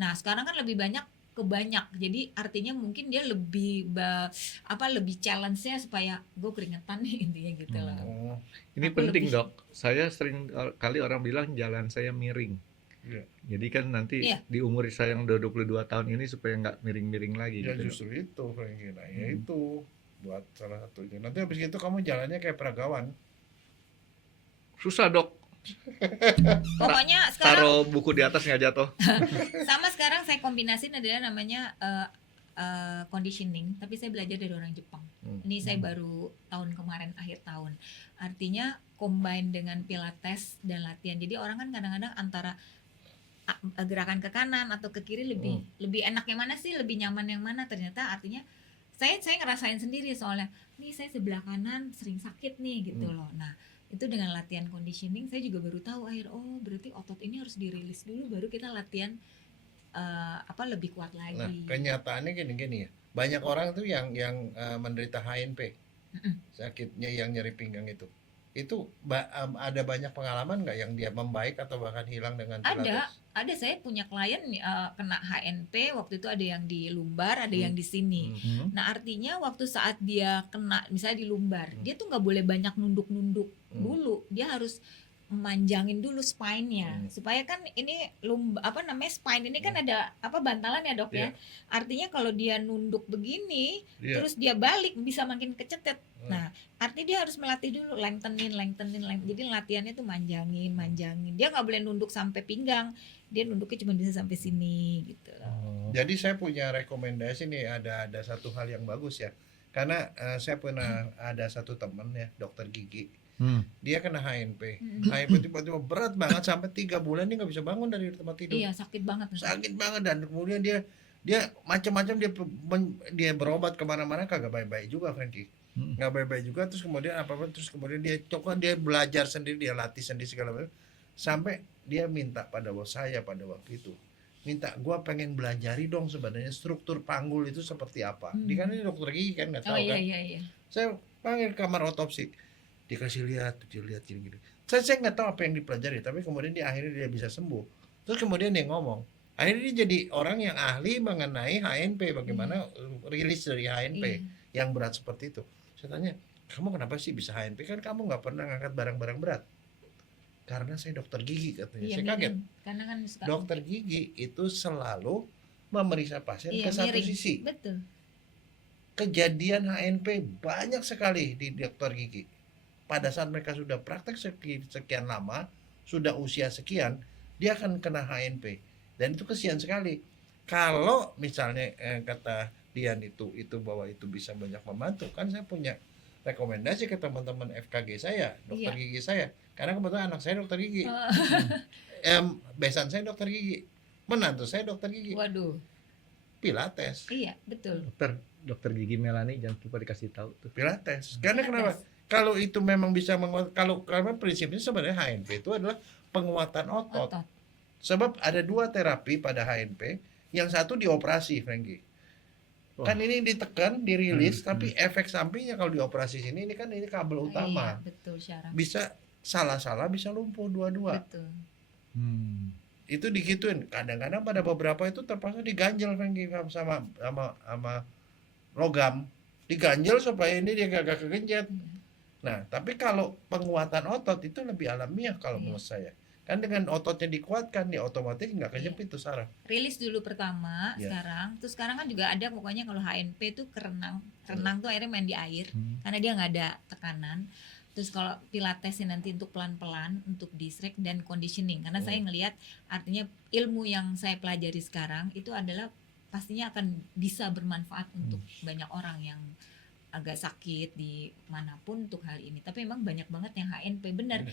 Nah, sekarang kan lebih banyak ke banyak. Jadi artinya mungkin dia lebih lebih challenge-nya supaya gue keringetan nih intinya gitu loh. Ini Aku penting, lebih- Dok. Saya sering kali orang bilang jalan saya miring. Iya. Jadi kan nanti Iya. di umur saya yang udah 22 tahun ini supaya nggak miring-miring lagi Ya gitu. justru itu Frankie. Nah, ya itu buat salah satunya. Nanti habis itu kamu jalannya kayak peragawan. Susah, Dok. Pokoknya sekarang Taruh buku di atas nggak jatuh. sama sekarang saya kombinasin adalah namanya conditioning, tapi saya belajar dari orang Jepang. Ini saya baru tahun kemarin, akhir tahun. Artinya combine dengan pilates dan latihan. Jadi orang kan kadang-kadang antara gerakan ke kanan atau ke kiri lebih enak yang mana sih, lebih nyaman yang mana. Ternyata artinya saya ngerasain sendiri, soalnya nih saya sebelah kanan sering sakit nih gitu loh. Nah itu dengan latihan conditioning saya juga baru tahu oh berarti otot ini harus dirilis dulu baru kita latihan lebih kuat lagi. Nah, kenyataannya gini ya. Banyak orang tuh yang menderita HNP, sakitnya yang nyeri pinggang itu. Itu ada banyak pengalaman nggak yang dia membaik atau bahkan hilang dengan Pilates? Ada saya punya klien kena HNP waktu itu, ada yang di lumbar, ada yang di sini. Nah artinya waktu saat dia kena misalnya di lumbar, dia tuh nggak boleh banyak nunduk-nunduk dulu, dia harus manjangin dulu spine-nya supaya kan ini spine ini kan ada bantalan ya dok ya. Artinya kalau dia nunduk begini terus dia balik bisa makin kecetet. Nah artinya dia harus melatih dulu lengthenin. Jadi latihannya tuh manjangin. Dia nggak boleh nunduk sampai pinggang, dia nunduknya cuma bisa sampai sini gitu. Jadi saya punya rekomendasi nih, ada satu hal yang bagus ya, karena saya pernah ada satu teman ya, dokter gigi. Dia kena HNP. HNP tiba-tiba berat banget sampai 3 bulan dia nggak bisa bangun dari tempat tidur. Iya, sakit banget. Dan kemudian dia macam-macam dia berobat kemana-mana kagak baik-baik juga, Frankie. Nggak baik-baik juga. Terus kemudian dia coba, dia belajar sendiri, dia latih sendiri segala macam, sampai dia minta pada saya pada waktu itu, gua pengen belajari dong sebenarnya struktur panggul itu seperti apa. Dia kan ini dokter gigi kan nggak tahu kan. Iya. Saya panggil kamar otopsi, dikasih lihat gini. Saya nggak tahu apa yang dipelajari, tapi kemudian akhirnya dia bisa sembuh. Terus kemudian dia ngomong, akhirnya dia jadi orang yang ahli mengenai HNP, bagaimana rilis dari HNP yang berat seperti itu. Saya tanya, kamu kenapa sih bisa HNP, kan kamu nggak pernah ngangkat barang-barang berat? Karena saya dokter gigi, katanya. Saya kaget. Karena kan dokter gigi itu selalu memeriksa pasien ke satu sisi. Betul. Kejadian HNP banyak sekali di dokter gigi. Pada saat mereka sudah praktek sekian lama, sudah usia sekian, dia akan kena HNP. Dan itu kesian sekali. Kalau misalnya kata Dian itu bahwa itu bisa banyak membantu, kan saya punya rekomendasi ke teman-teman FKG saya, dokter gigi saya. Karena kebetulan anak saya dokter gigi. Besan saya dokter gigi. Menantu saya dokter gigi. Waduh. Pilates. Iya, betul. Dokter gigi Melani jangan lupa dikasih tahu tuh. Pilates. Karena kenapa? Kalau itu memang bisa karena prinsipnya sebenarnya HNP itu adalah penguatan otot. Sebab ada 2 terapi pada HNP, yang satu dioperasi, Frankie. Kan ini ditekan, dirilis, tapi efek sampingnya kalau dioperasi sini, ini kabel utama. Iya, betul, syaraf. Bisa salah bisa lumpuh dua-dua. Betul. Itu digituin. Kadang-kadang pada beberapa itu terpaksa diganjel, Frankie, sama logam. Diganjel supaya ini dia gak kegencet. Nah, tapi kalau penguatan otot itu lebih alamiah kalau menurut saya. Kan dengan ototnya dikuatkan, dia otomatis nggak kejepit tuh saraf. Rilis dulu pertama, sekarang. Terus sekarang kan juga ada pokoknya kalau HNP tuh renang tuh akhirnya main di air, karena dia nggak ada tekanan. Terus kalau pilatesnya nanti untuk pelan-pelan, untuk di-stretch dan conditioning. Karena saya ngelihat artinya ilmu yang saya pelajari sekarang itu adalah pastinya akan bisa bermanfaat untuk banyak orang yang agak sakit di manapun untuk hal ini. Tapi memang banyak banget yang HNP, benar.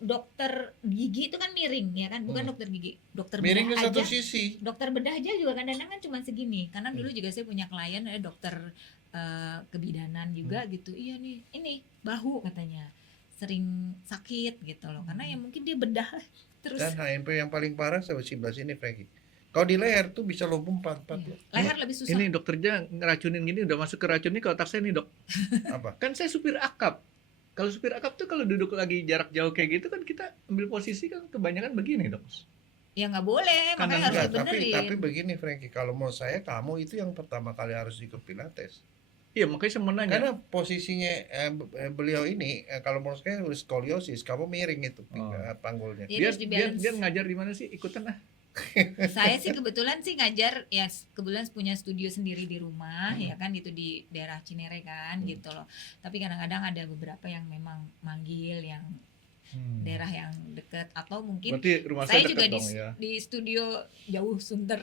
Dokter gigi itu kan miring ya kan, bukan dokter gigi, dokter miring bedah ke satu aja. sisi. Dokter bedah aja juga kadang-kadang kan cuma segini. Karena dulu juga saya punya klien ada dokter kebidanan juga gitu. Iya nih, ini bahu katanya sering sakit gitu loh. Karena ya mungkin dia bedah terus. Dan HNP yang paling parah sebelah sini, Frankie. Kalau di leher tuh bisa lumpuh 4 loh. Leher lebih susah. Ini dokternya ngeracunin gini, udah masuk ke racun ini ke otak saya nih, Dok. Apa? Kan saya supir akap. Kalau supir akap tuh kalau duduk lagi jarak jauh kayak gitu kan kita ambil posisi kan kebanyakan begini, Dok. Ya nggak boleh, makanya harus dibenerin. Tapi begini, Frankie, kalau mau saya, kamu itu yang pertama kali harus ikut Pilates. Iya, makanya saya mau nanya. Karena posisinya beliau ini kalau menurut saya skoliosis, kamu miring itu panggulnya. Ya, dia ngajar di mana sih? Ikutan ah. Saya sih kebetulan sih ngajar ya, kebetulan punya studio sendiri di rumah ya kan, itu di daerah Cinere kan gitu loh. Tapi kadang-kadang ada beberapa yang memang manggil yang daerah yang deket, atau mungkin rumah saya juga dong, di studio jauh Sunter.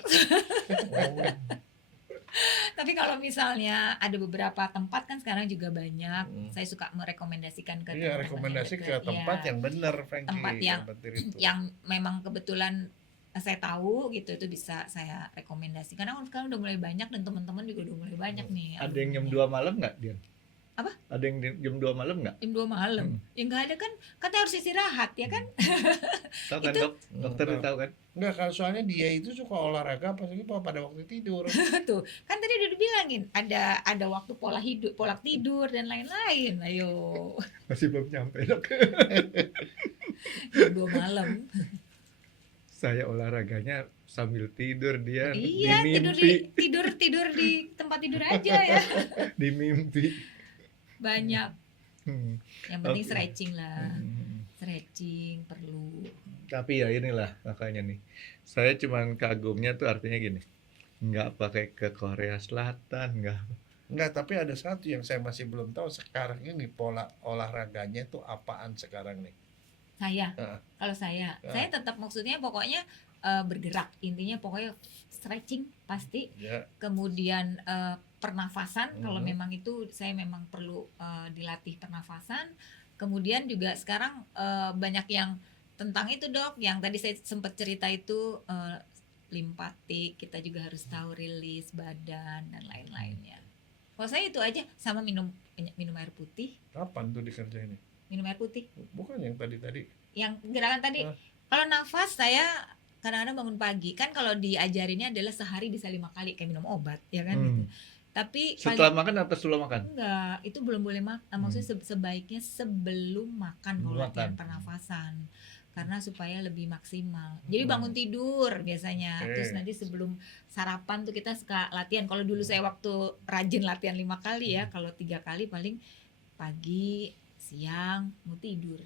Tapi kalau misalnya ada beberapa tempat kan sekarang juga banyak, saya suka merekomendasikan ke rekomendasi ke tempat yang benar, Frankie. Tempat yang memang kebetulan saya tahu gitu, itu bisa saya rekomendasikan. Karena sekarang udah mulai banyak dan teman-teman juga udah mulai banyak nih. Ada yang jam alumninya. 2 malam nggak, Dian? Apa? Ada yang jam 2 malam nggak? Jam 2 malam. Ya nggak ada kan, katanya harus istirahat ya kan. Tahu kan, Itu- Dok? Dokter Tahu. tahu kan? Enggak, kalau soalnya dia itu suka olahraga pasti pada waktu tidur. Tuh, kan tadi udah dibilangin ada waktu pola hidup, pola tidur dan lain-lain. Ayo, Masih belum nyampe, Dok. jam 2 malam. Saya olahraganya sambil tidur, Dian. Iya, di tidur mimpi, tidur di tempat tidur aja ya. di mimpi. Banyak. Hmm. Yang penting Oke. stretching lah. Hmm. Stretching perlu. Tapi ya inilah makanya nih. Saya cuman kagumnya tuh artinya gini. Nggak pakai ke Korea Selatan, nggak. Enggak, tapi ada satu yang saya masih belum tahu sekarang ini pola olahraganya itu apaan sekarang nih. Saya, Heeh. kalau saya tetap maksudnya pokoknya bergerak. Intinya pokoknya stretching pasti. Ya, Kemudian pernafasan kalau Mhm. memang itu saya memang perlu dilatih pernafasan. Kemudian juga sekarang banyak yang tentang itu dok, yang tadi saya sempat cerita itu limpatik, kita juga harus tahu rilis badan dan lain-lainnya. Kalau saya itu aja, sama minum air putih, kapan tuh dikerjain ini? minum air putih. Bukan yang tadi. Yang gerakan tadi, Ah. kalau nafas saya kadang-kadang bangun pagi, kan kalau diajarinnya adalah sehari bisa 5 kali kayak minum obat, ya kan gitu. Tapi Setelah makan atau sebelum makan? enggak, itu belum boleh makan. Maksudnya sebaiknya sebelum makan kalau Sebelum latihan makan. pernafasan. Karena supaya lebih maksimal. Jadi bangun tidur biasanya. Oke. Terus nanti sebelum sarapan tuh kita suka latihan. Kalau dulu saya waktu rajin latihan 5 kali ya, kalau 3 kali paling pagi, siang, mau tidur.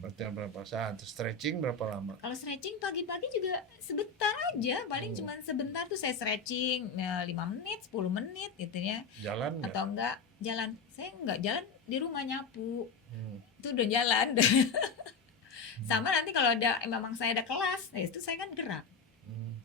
Latihan berapa saat? Stretching berapa lama? Kalau stretching pagi-pagi juga sebentar aja, paling Hmm. cuman sebentar tuh saya stretching 5 menit, 10 menit gitu ya. Jalan nggak? Atau enggak jalan. Saya enggak jalan di rumah nyapu. Hmm. Itu udah jalan. Sama nanti kalau ada memang saya ada kelas, nah itu saya kan gerak. Hmm.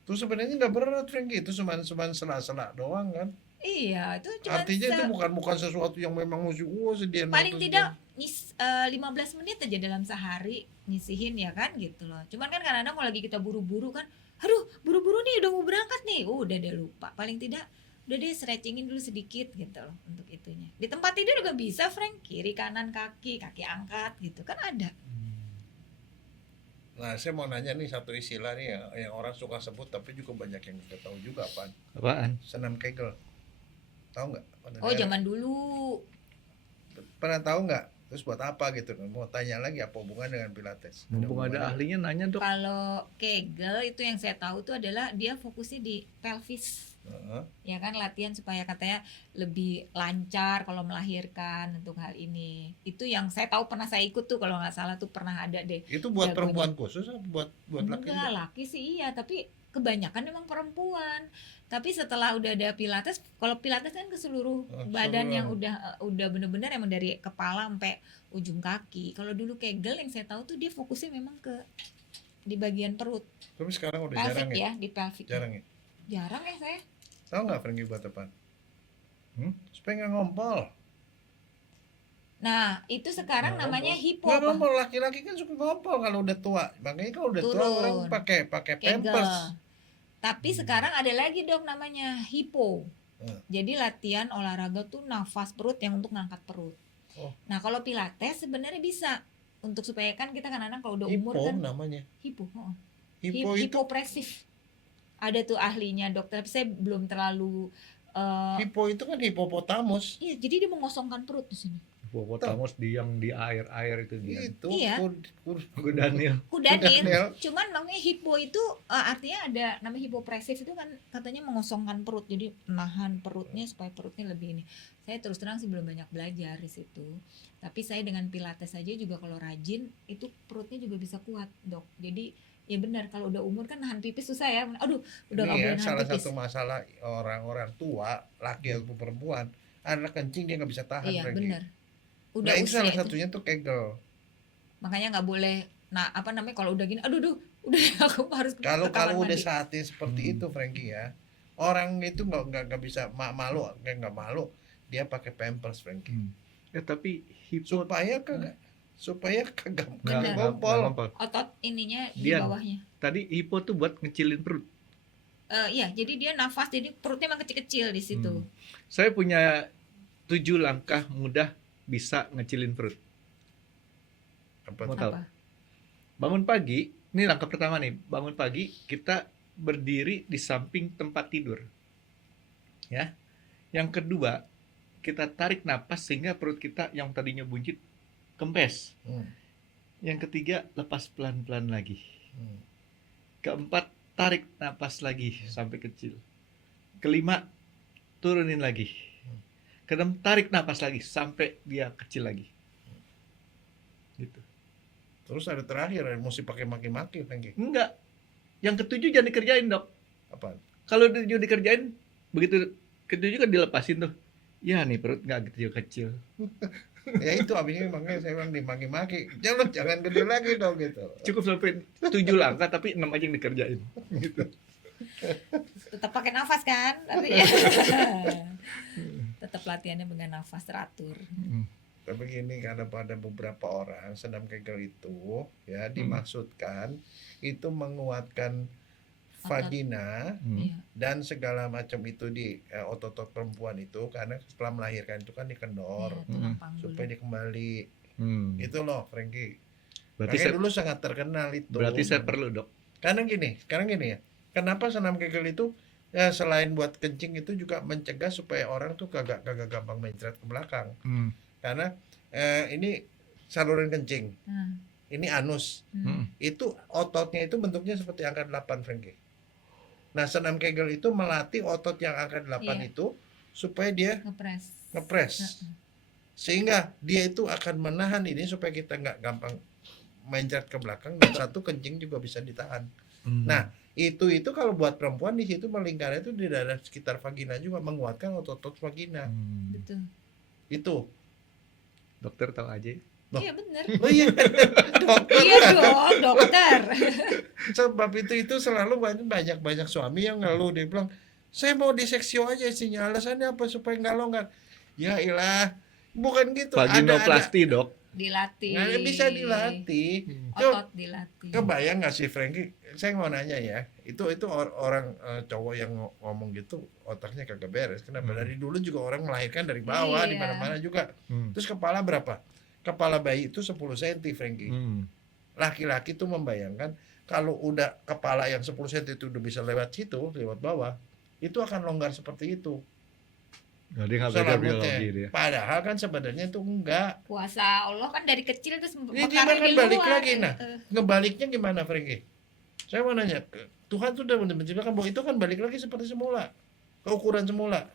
Itu sebenarnya nggak berat, Frankie. Itu cuma sela-sela doang kan. Iya, itu cuma Artinya itu bukan sesuatu yang memang mesti sedian paling waktu tidak 15 menit aja dalam sehari nyisihin ya kan gitu loh. Cuman kan kadang-kadang kalau lagi kita buru-buru kan, aduh buru-buru nih udah mau berangkat nih, udah deh lupa. Paling tidak udah deh stretchingin dulu sedikit gitu loh untuk itunya. Di tempat tidur juga bisa Frank, kiri kanan kaki angkat gitu kan ada. Nah, saya mau nanya nih satu istilah nih yang orang suka sebut tapi juga banyak yang nggak tahu juga apaan. Apaan? Senam Kegel. Tahu nggak? Pada Oh daerah? zaman dulu. Pernah tahu nggak? Terus buat apa gitu? Mau tanya lagi apa hubungan dengan Pilates? Mumpung ada hubungannya? ahlinya nanya, Dok. Kalau Kegel itu yang saya tahu tuh adalah dia fokusnya di pelvis. Heeh. Ya kan latihan supaya katanya lebih lancar kalau melahirkan untuk hal ini. Itu yang saya tahu pernah saya ikut tuh kalau nggak salah tuh pernah ada deh. Itu buat Jagonya. perempuan khusus atau buat laki? Enggak, laki sih iya, tapi kebanyakan memang perempuan. Tapi setelah udah ada Pilates, kalau Pilates kan ke seluruh Oh, badan yang keseluruhan. udah bener-bener emang dari kepala sampai ujung kaki. Kalau dulu Kegel yang saya tahu tuh dia fokusnya memang ke di bagian perut, Tapi sekarang udah jarang pelvic ya? ya, di pelvic. Jarang ya? Jarang ya saya. Tahu nggak Frankie buat apa? Hmm? Supaya nggak ngompol. Nah, itu sekarang Nggak namanya ngompol. hipo Nggak apa? ngompol, laki-laki kan suka ngompol kalau udah tua. Makanya kalau udah tua Turun. orang pakai Kegel. pampers. Tapi sekarang ada lagi dok namanya hipo. Hmm. Jadi latihan olahraga tuh nafas perut yang untuk ngangkat perut. Oh. Nah kalau Pilates sebenarnya bisa untuk supaya kan kita kan anak kalau udah Hipo umur kan namanya. hipo, Hipo itu hipopresif. Ada tuh ahlinya dokter, tapi saya belum terlalu. hipo itu kan hipopotamus. Iya, jadi dia mengosongkan perut di sini. Hipopotamus yang di air itu dia. Itu Iya. Daniel. Kudanin. Daniel. Cuman namanya hipo itu artinya ada namanya hipopresif itu kan katanya mengosongkan perut, jadi menahan perutnya supaya perutnya lebih ini. Saya terus terang sih belum banyak belajar di situ. Tapi saya dengan Pilates saja juga kalau rajin itu perutnya juga bisa kuat dok. Jadi ya benar kalau udah umur kan nahan pipis susah ya. Aduh udah nggak Ini boleh ya, nahan salah pipis. satu masalah orang-orang tua, laki ataupun perempuan, anak kencing dia nggak bisa tahan. Iya Frankie. benar. Udah Nah itu usia salah itu. satunya tuh Kegel. Makanya nggak boleh. Nah apa namanya kalau udah gini, udah aku harus ke Kalau kamar udah mandi. saatnya seperti itu Frankie ya, orang itu nggak bisa malu, nggak malu, dia pakai pampers Frankie. Ya tapi hipo Supaya kagak supaya kagak Benar. ngompol. ngompol. Otot ininya di Dian. bawahnya. Tadi hipo tuh buat ngecilin perut. Iya, jadi dia nafas, jadi perutnya emang kecil-kecil di situ. Saya punya 7 langkah mudah bisa ngecilin perut. Apa Mau tuh? tahu? Apa? Bangun pagi, ini langkah pertama nih. Bangun pagi kita berdiri di samping tempat tidur. Ya. Yang kedua, kita tarik napas sehingga perut kita yang tadinya buncit kempes. Hmm. Yang ketiga, lepas pelan-pelan lagi. Hmm. Keempat, tarik napas lagi sampai kecil. Kelima, turunin lagi. Keenam, tarik napas lagi sampai dia kecil lagi. Gitu. Terus ada terakhir mesti pakai maki-maki Frankie. Enggak. Yang ketujuh jangan dikerjain, Dok. Apa? Kalau dikerjain, begitu ketujuh kan dilepasin tuh. Ya nih perut nggak kecil-kecil. Ya itu abisnya makanya saya bilang dimaki-maki. Jangan gede lagi dong gitu. Cukup sampai 7 langkah tapi 6 aja yang dikerjain. Gitu. Tetap pakai nafas kan? Tapi tetap latihannya dengan nafas teratur. Tapi gini, karena pada beberapa orang senam Kegel itu ya dimaksudkan itu menguatkan vagina Iya. dan segala macam itu di otot-otot perempuan itu, karena setelah melahirkan itu kan dikendor Iya, tulang panggul. supaya dia kembali. Itu loh Frankie. Berarti Makanya saya dulu sangat terkenal itu. berarti saya perlu, Dok. Karena gini, sekarang gini ya. Kenapa senam Kegel itu ya selain buat kencing itu juga mencegah supaya orang tuh kagak gampang mencret ke belakang. Karena ini saluran kencing, ini anus, itu ototnya itu bentuknya seperti angka 8 Frankie. Nah senam Kegel itu melatih otot yang angka 8 Iya. itu supaya dia ngepres, sehingga dia itu akan menahan ini supaya kita nggak gampang mencret ke belakang, dan satu kencing juga bisa ditahan. Nah itu kalau buat perempuan di situ melingkarnya itu di daerah sekitar vagina juga, menguatkan otot-otot vagina. Betul. Itu. Dokter tahu aja. Loh. Iya benar. Oh iya, dokter. Iya dong, dokter. Sebab itu selalu banyak suami yang ngeluh, dia bilang saya mau diseksio aja istrinya, alasannya apa? Supaya nggak longgar. Ya ilah, bukan gitu. Vaginoplasti, Dok. Dilatih. Nggak bisa dilatih. Otot dilatih. Kebayang nggak sih Frankie? Saya mau nanya ya, itu orang cowok yang ngomong gitu otaknya kagak beres. Kenapa? Dari dulu juga orang melahirkan dari bawah, Iya. di mana-mana juga. Terus kepala berapa? Kepala bayi itu 10 cm Frankie. Laki-laki tuh membayangkan kalau udah kepala yang 10 cm itu udah bisa lewat situ, lewat bawah, itu akan longgar seperti itu. Jadi nggak belajar Selanjutnya. biologi dia. Padahal kan sebenarnya itu enggak. Kuasa Allah kan dari kecil terus Ini mekarin kan di balik luar. lagi, nah. Ngebaliknya gimana Frankie? Saya mau nanya, Tuhan tuh udah menciptakan bahwa itu kan balik lagi seperti semula, ke ukuran semula.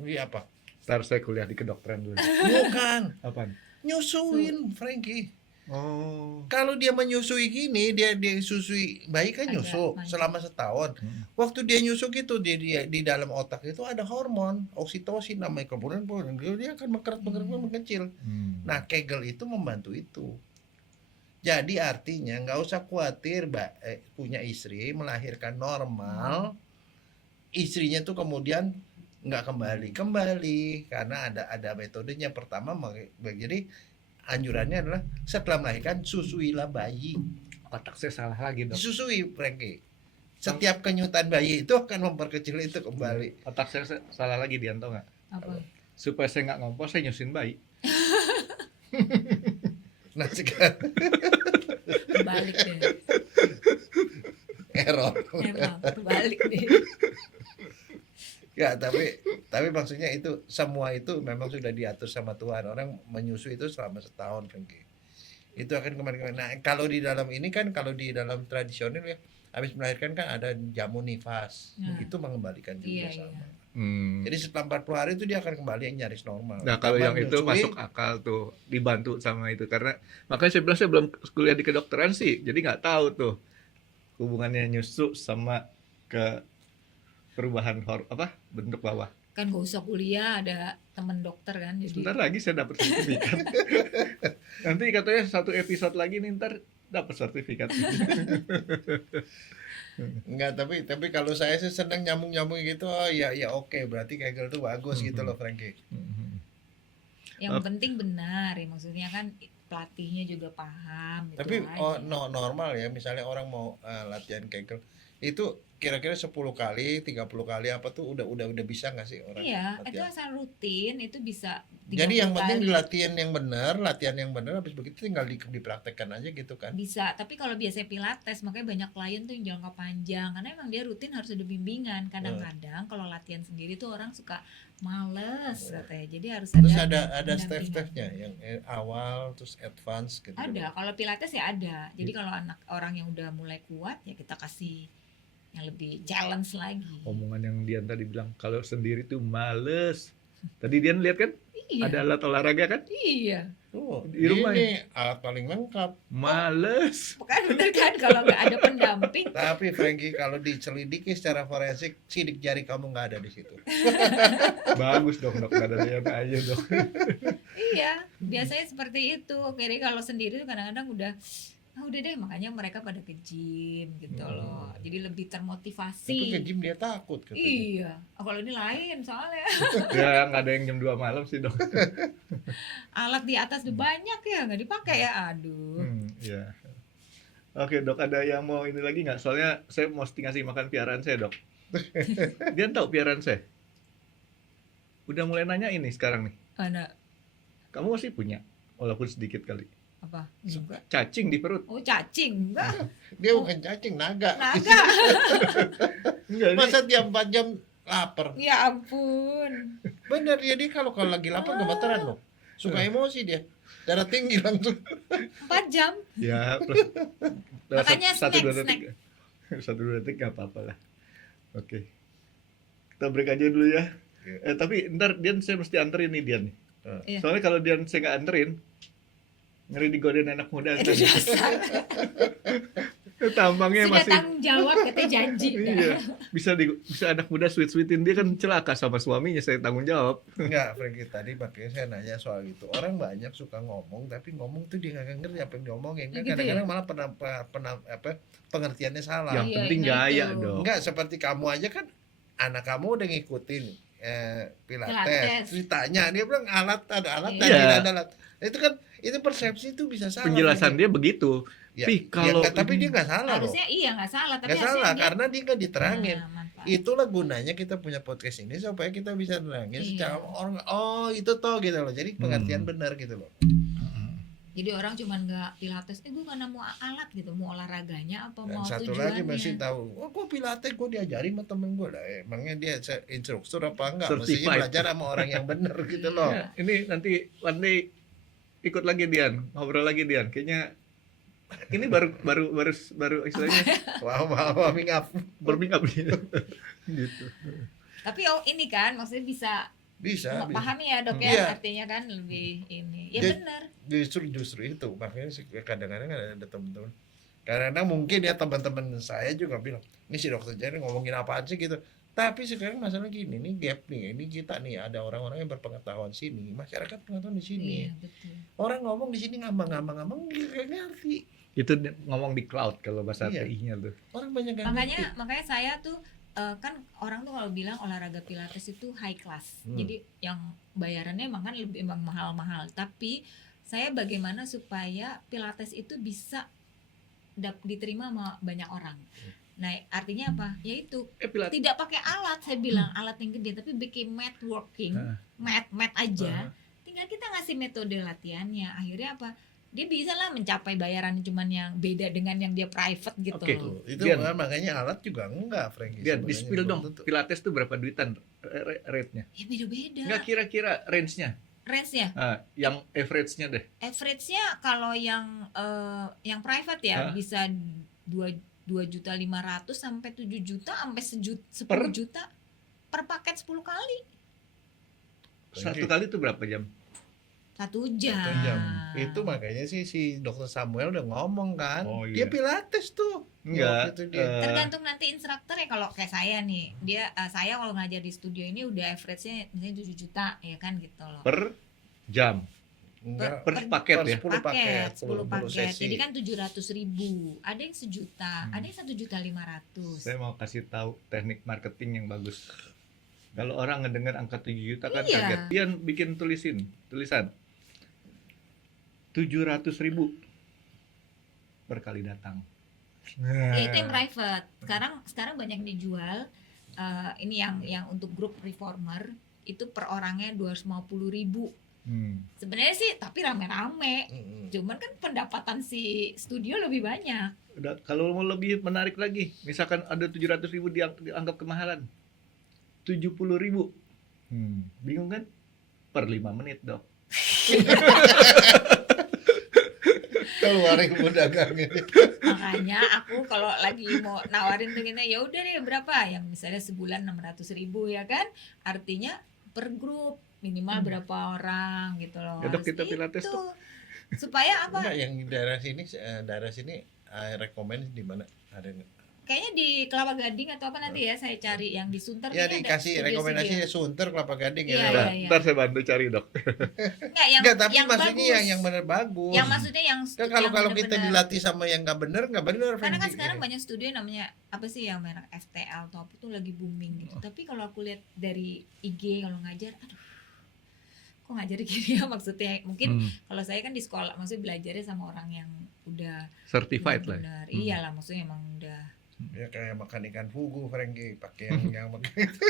Iya apa? Ntar saya kuliah di kedokteran dulu. Bukan, Apaan? nyusuin Frankie. Oh. Kalau dia menyusui gini, dia susui bayi kan Agak nyusu panjang. selama setahun. Waktu dia nyusu gitu di dalam otak itu ada hormon oksitosin namanya, kemudian dia akan mengkecil. Nah Kegel itu membantu itu. Jadi artinya nggak usah khawatir punya istri melahirkan normal, istrinya tuh kemudian nggak kembali karena ada metodenya. Pertama jadi anjurannya adalah setelah melahirkan susuilah bayi. Otak saya salah lagi, Dok. Disusui Frankie. Setiap kenyutan bayi itu akan memperkecil itu kembali. Otak saya salah lagi, Dian, tau nggak? Apa? Supaya saya nggak ngompol, saya nyusin bayi. Nah sekarang Balik deh. error. Emang balik deh. Ya tapi maksudnya itu semua itu memang sudah diatur sama Tuhan. Orang menyusui itu selama setahun Frankie. Itu akan kembali. Nah kalau di dalam ini kan, kalau di dalam tradisional ya, habis melahirkan kan ada jamu nifas. Itu mengembalikan juga Iya, sama. iya. Jadi setelah 40 hari itu dia akan kembali yang nyaris normal. Nah kalau yang Cuman itu nyusui, masuk akal tuh, dibantu sama itu. Karena makanya saya bilang saya belum kuliah di kedokteran sih, jadi nggak tahu tuh hubungannya nyusu sama ke perubahan bentuk bawah. Kan gak usah kuliah, ada temen dokter kan. Jadi Sebentar lagi saya dapat sertifikat. Nanti katanya satu episode lagi nih ntar dapat sertifikat. Enggak, tapi kalau saya sih seneng nyambung gitu. Oh ya oke, berarti Kegel tuh bagus gitu loh Frankie. yang penting benar ya, maksudnya kan pelatihnya juga paham gitu Tapi aja. normal ya, misalnya orang mau latihan Kegel itu kira-kira 10 kali, 30 kali apa tuh udah bisa nggak sih orang Iya, itu latihan? asal rutin itu bisa Jadi 30 yang penting kali. latihan yang benar, habis begitu tinggal dipraktekkan aja gitu kan. Bisa, tapi kalau biasanya pilates makanya banyak klien tuh yang jangka panjang karena emang dia rutin harus ada bimbingan. Kadang-kadang kalau latihan sendiri tuh orang suka males katanya. Jadi harus Terus ada ada pendampingan. step-stepnya yang awal terus advance gitu. Ada, kalau pilates ya ada. Jadi kalau anak orang yang udah mulai kuat ya kita kasih yang lebih challenge lagi. Omongan yang Dian tadi bilang kalau sendiri tuh males. Tadi Dian lihat kan Iya. ada alat olahraga kan? Iya. Tuh, Di rumah ini alat paling lengkap. Males. Bukan bener kan kalau nggak ada pendamping. Tapi Frankie kalau dicelidiki secara forensik, sidik jari kamu nggak ada di situ. Bagus dong dok, nggak ada yang aja dok. Iya, biasanya seperti itu. Jadi kalau sendiri tuh kadang-kadang udah deh, makanya mereka pada ke gym gitu loh. Jadi lebih termotivasi. Tapi ke gym dia takut katanya. Iya, kalau ini lain soalnya Ya nggak ada yang jam 2 malam sih dok. alat di atas udah banyak ya nggak dipakai ya. Aduh. Ya. Oke dok, ada yang mau ini lagi nggak? Soalnya saya mesti ngasih makan piaraan saya dok. Dian tahu piaraan saya? Udah mulai nanya ini sekarang nih. Mana Kamu masih punya, walaupun sedikit kali. apa? Enggak. Cacing di perut. Oh cacing enggak? Dia bukan cacing, naga. Naga. Enggak, Masa dia 4 jam lapar? Ya ampun. Bener ya, dia kalau lagi lapar gemeteran loh. Suka emosi dia. Darah tinggi langsung. 4 jam. Ya, plus Makanya satu dua snack. detik. 1-2 detik nggak apa-apa lah. Oke. Kita break aja dulu ya. Tapi ntar Dian saya mesti anterin nih Dian. Iya. Soalnya kalau Dian saya nggak anterin, ngeri digodain anak muda. Itu dasar. Tampangnya Sudah masih tanggung jawab katanya janji. iya. Bisa anak muda sweet-sweetin, dia kan celaka sama suaminya, saya tanggung jawab. Enggak, Frankie, tadi makanya saya nanya soal itu. Orang banyak suka ngomong, tapi ngomong tuh dia nggak ngerti apa yang diomongin. Kan Gitu kadang-kadang ya? malah pengertiannya salah. Yang Iya, penting nah gaya itu. dong. Enggak, seperti kamu aja kan, anak kamu udah ngikutin pilates. Pilates. Ditanya, dia bilang ada alat, Iya. dan tidak ada alat. Itu kan, itu persepsi itu bisa salah. Penjelasan Frankie. dia begitu. Ya, Pi, ya, kalau tapi ini- dia nggak salah loh. Harusnya iya nggak salah, tapi Nggak salah, harusnya dia- karena dia nggak diterangin. Nah, manfaat. Itulah gunanya kita punya podcast ini supaya kita bisa nerangin Iya. secara orang, oh itu toh gitu loh. Jadi pengertian benar gitu loh. Jadi orang cuman nggak pilates, gue karena mau alat gitu, mau olahraganya apa Dan mau satu tujuannya. lagi masih tahu, oh gue pilates, gue diajarin sama temen gue lah. Emangnya dia instruktur apa enggak? Mestinya Certified. belajar sama orang yang benar gitu loh. Ya, ini nanti one day ikut lagi Dian, ngobrol lagi Dian. Kayaknya ini baru istilahnya Wow, warming up. warming up gitu. Gitu. Tapi ini kan maksudnya bisa Bisa. pahami ya dok ya, Iya. artinya kan lebih ini. Ya Dia- benar. Justru itu. Makanya kadang-kadang ada teman-teman. Kadang-kadang mungkin ya teman-teman saya juga bilang, ini si dokter Jaya ngomongin apaan sih gitu. Tapi sekarang masalah gini, nih gap nih, ini kita nih ada orang-orang yang berpengetahuan sini, masyarakat pengetahuan di sini. Iya betul. Orang ngomong di sini ngambang gak ngerti. Itu ngomong di cloud kalau bahasa Iya. TI-nya tuh. Orang banyak gak ngerti. Makanya saya tuh kan orang tuh kalau bilang olahraga pilates itu high class. Jadi yang bayarannya emang kan lebih emang mahal-mahal. Tapi saya bagaimana supaya pilates itu bisa diterima sama banyak orang. Nah, artinya apa? Yaitu Pilates. tidak pakai alat, saya bilang alat yang gede, tapi bikin mat working, mat aja. Tinggal kita ngasih metode latihannya. Akhirnya apa? Dia bisa lah mencapai bayaran cuman yang beda dengan yang dia private gitu Oke. loh. Itu Dian. makanya alat juga enggak, Frankie. Dian, di sebenarnya spill belum dong. tentu. Pilates tuh berapa duitan rate-nya? Ya beda-beda. Enggak kira-kira range-nya. Range-nya, Yang average-nya deh. average-nya kalau yang private ya bisa 2.500.000 sampai 7 juta sampai 10 juta per paket 10 kali. Satu kali tuh berapa jam? 1 1 jam. jam. Itu makanya si dokter Samuel udah ngomong kan. Oh, iya. Dia pilates tuh. Enggak. Waktu itu dia. Tergantung nanti instruktur ya. Kalau kayak saya nih, saya kalau ngajar di studio ini udah average-nya misalnya 7 juta ya kan gitu loh. Per jam. Enggak. Per paket ya? 10 paket, 10 paket. sesi. Jadi kan 700.000. Ada yang 1 juta, ada yang 1.500.000. Saya mau kasih tahu teknik marketing yang bagus. Kalau orang ngedengar angka 7 juta kan Iya. kaget. Dian bikin tulisan. 700.000 berkali datang. Ya, itu yang private. Sekarang banyak yang dijual. Ini yang untuk grup reformer itu per orangnya 250.000. Sebenarnya sih tapi rame-rame. Cuman kan pendapatan si studio lebih banyak. Kalau mau lebih menarik lagi, misalkan ada 700.000 dianggap kemahalan, 70.000. Bingung kan? Per 5 menit dok. Keluarin pedagang ini. Makanya aku kalau lagi mau nawarin tuh gini, ya udah deh berapa? Yang misalnya sebulan 600.000 ya kan? Artinya per grup minimal berapa orang gitu loh. Ya dok, kita Harus pilates itu. tuh. Supaya apa? Enggak, yang daerah sini rekomend di mana? Ada nggak? Kayaknya di Kelapa Gading atau apa nanti ya saya cari yang di Sunter. Ya kayaknya ada dikasih studio-studio. rekomendasi Sunter, Kelapa Gading Iya, ya. iya. Ntar saya bantu cari dok. Enggak, tapi yang maksudnya bagus. yang benar bagus. Yang maksudnya yang Kan kalau yang kita bener-bener. dilatih sama yang nggak benar, Karena kan Frankie. sekarang banyak studio namanya apa sih yang merek FTL atau apa tuh lagi booming gitu. Tapi kalau aku lihat dari IG kalau ngajar, aduh, kok ngajar gini ya maksudnya. Mungkin kalau saya kan di sekolah, maksudnya belajarnya sama orang yang udah Certified lah. benar. Iyalah, maksudnya emang udah. Ya kayak makan ikan fugu, Frankie, pakai yang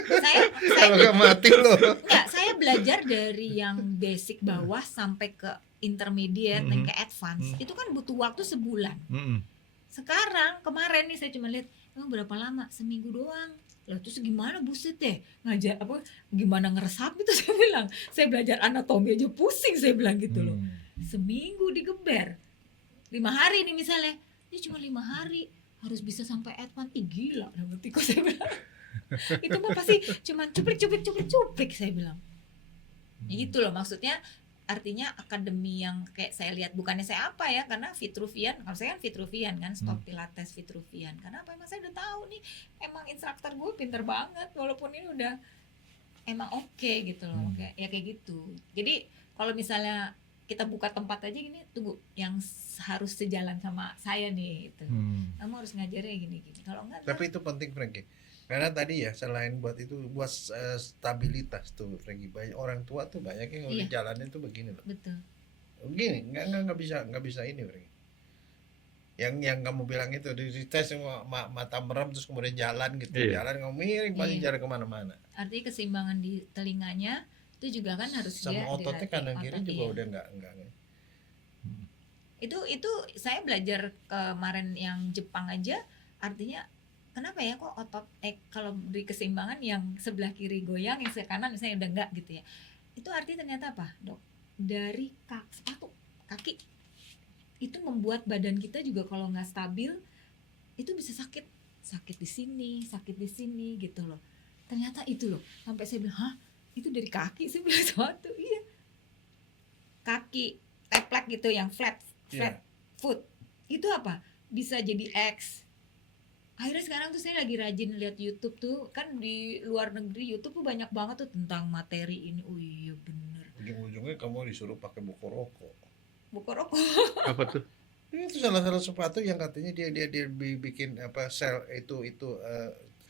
Saya kalau nggak mati loh. enggak, saya belajar dari yang basic bawah sampai ke intermediate dan ke advance. Itu kan butuh waktu sebulan. Sekarang kemarin nih saya cuma lihat, emang berapa lama? Seminggu doang. Lah terus gimana buset deh ngajar apa gimana ngeresap itu saya bilang. Saya belajar anatomi aja pusing saya bilang gitu loh. Seminggu digeber. 5 hari nih misalnya. Dia cuma 5 hari harus bisa sampai advance. Ih gila, ngerti kok saya bilang. Itu mah pasti cuma cuplik saya bilang. Gitu loh maksudnya. Artinya akademi yang kayak saya lihat, bukannya saya apa ya, karena Vitruvian, kalau saya kan Vitruvian kan, stop Pilates Vitruvian. Karena apa, emang saya udah tahu nih, emang instruktur gue pinter banget, walaupun ini udah emang oke gitu loh, kayak gitu. Jadi kalau misalnya kita buka tempat aja gini, tunggu, yang harus sejalan sama saya nih, gitu. Kamu harus ngajarnya gini-gini. Kalau enggak, Tapi itu penting, Frankie. Karena tadi ya selain buat itu buat stabilitas tuh, Frankie. Banyak orang tua tuh banyak yang udah jalannya tuh begini loh. betul. Begini, nggak bisa ini, Frankie. Yang kamu bilang itu di tes mata merem terus kemudian jalan gitu, jalan kamu miring pasti jalan kemana-mana. Artinya keseimbangan di telinganya itu juga kan harus sama ototnya kanan kiri juga udah nggak. Itu saya belajar kemarin yang Jepang aja, artinya kenapa ya kok otot kalau di keseimbangan yang sebelah kiri goyang, yang sebelah kanan misalnya udah enggak gitu ya. Itu artinya ternyata apa, Dok? Dari sepatu kaki itu membuat badan kita juga kalau nggak stabil itu bisa sakit di sini gitu loh. Ternyata itu loh, sampai saya bilang, hah, itu dari kaki? Saya bilang sepatu, iya. Kaki teplek gitu yang flat foot. Itu apa? Bisa jadi X. Akhirnya sekarang tuh saya lagi rajin lihat YouTube tuh, kan di luar negeri YouTube tuh banyak banget tuh tentang materi ini. Oh iya bener. Ujung-ujungnya kamu disuruh pakai buku rokok. Buku rokok. Apa tuh? Itu salah satu sepatu yang katanya dia bikin apa sel itu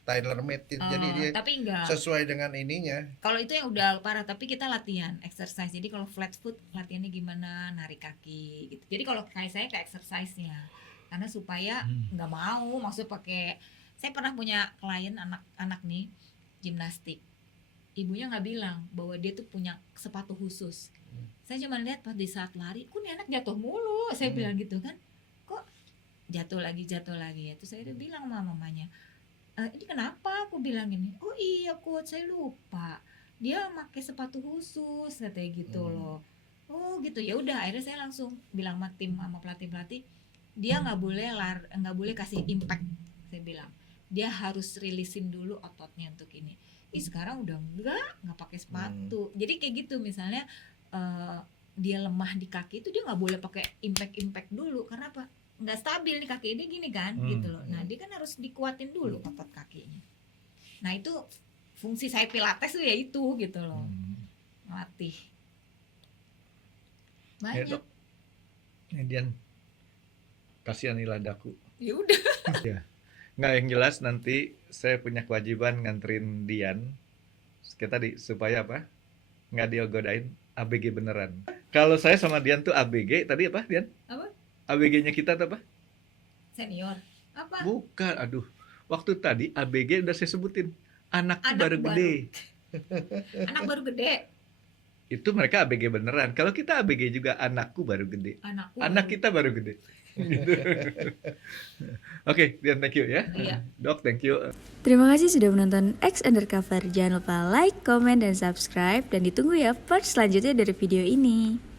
tailor made. Jadi dia tapi enggak. Sesuai dengan ininya. Kalau itu yang udah parah, tapi kita latihan exercise. Jadi kalau flat foot latihannya gimana, narik kaki gitu. Jadi kalau kayak saya ke exercise-nya. Karena supaya nggak mau, maksudnya pakai. Saya pernah punya klien anak-anak nih gimnastik, ibunya nggak bilang bahwa dia tuh punya sepatu khusus. Saya cuma lihat pas di saat lari, kok nih anak jatuh mulu, saya bilang gitu kan, kok jatuh lagi ya. Terus saya udah bilang sama mamanya, ini kenapa, aku bilang ini, oh iya coach saya lupa, dia pakai sepatu khusus katanya gitu loh. Oh gitu, ya udah akhirnya saya langsung bilang sama pelatih dia nggak boleh kasih impact. Saya bilang dia harus rilisin dulu ototnya untuk ini. Sekarang udah nggak pakai sepatu. Jadi kayak gitu misalnya dia lemah di kaki itu dia nggak boleh pakai impact dulu. Karena apa? Nggak stabil nih kaki ini gini kan gitu loh. Nah dia kan harus dikuatin dulu otot kakinya. Nah itu fungsi saya pilates tuh ya itu gitu loh, melatih banyak. Ya, Dian, kasihanilah daku. Ya udah. Ya. Nggak, yang jelas nanti saya punya kewajiban nganterin Dian. Kita supaya apa? Nggak diogodain ABG beneran. Kalau saya sama Dian tuh ABG, tadi apa Dian? Apa? ABG-nya kita tuh apa? Senior. Apa? Bukan, aduh. Waktu tadi ABG udah saya sebutin. Anakku Anak baru baru. gede. Anak baru gede. Itu mereka ABG beneran. Kalau kita ABG juga anakku baru gede. Anakku. Anak kita baru gede. Gitu. Oke, Dian, thank you ya. Iya. Dok, thank you. Terima kasih sudah menonton X Undercover. Jangan lupa like, comment, dan subscribe. Dan ditunggu ya part selanjutnya dari video ini.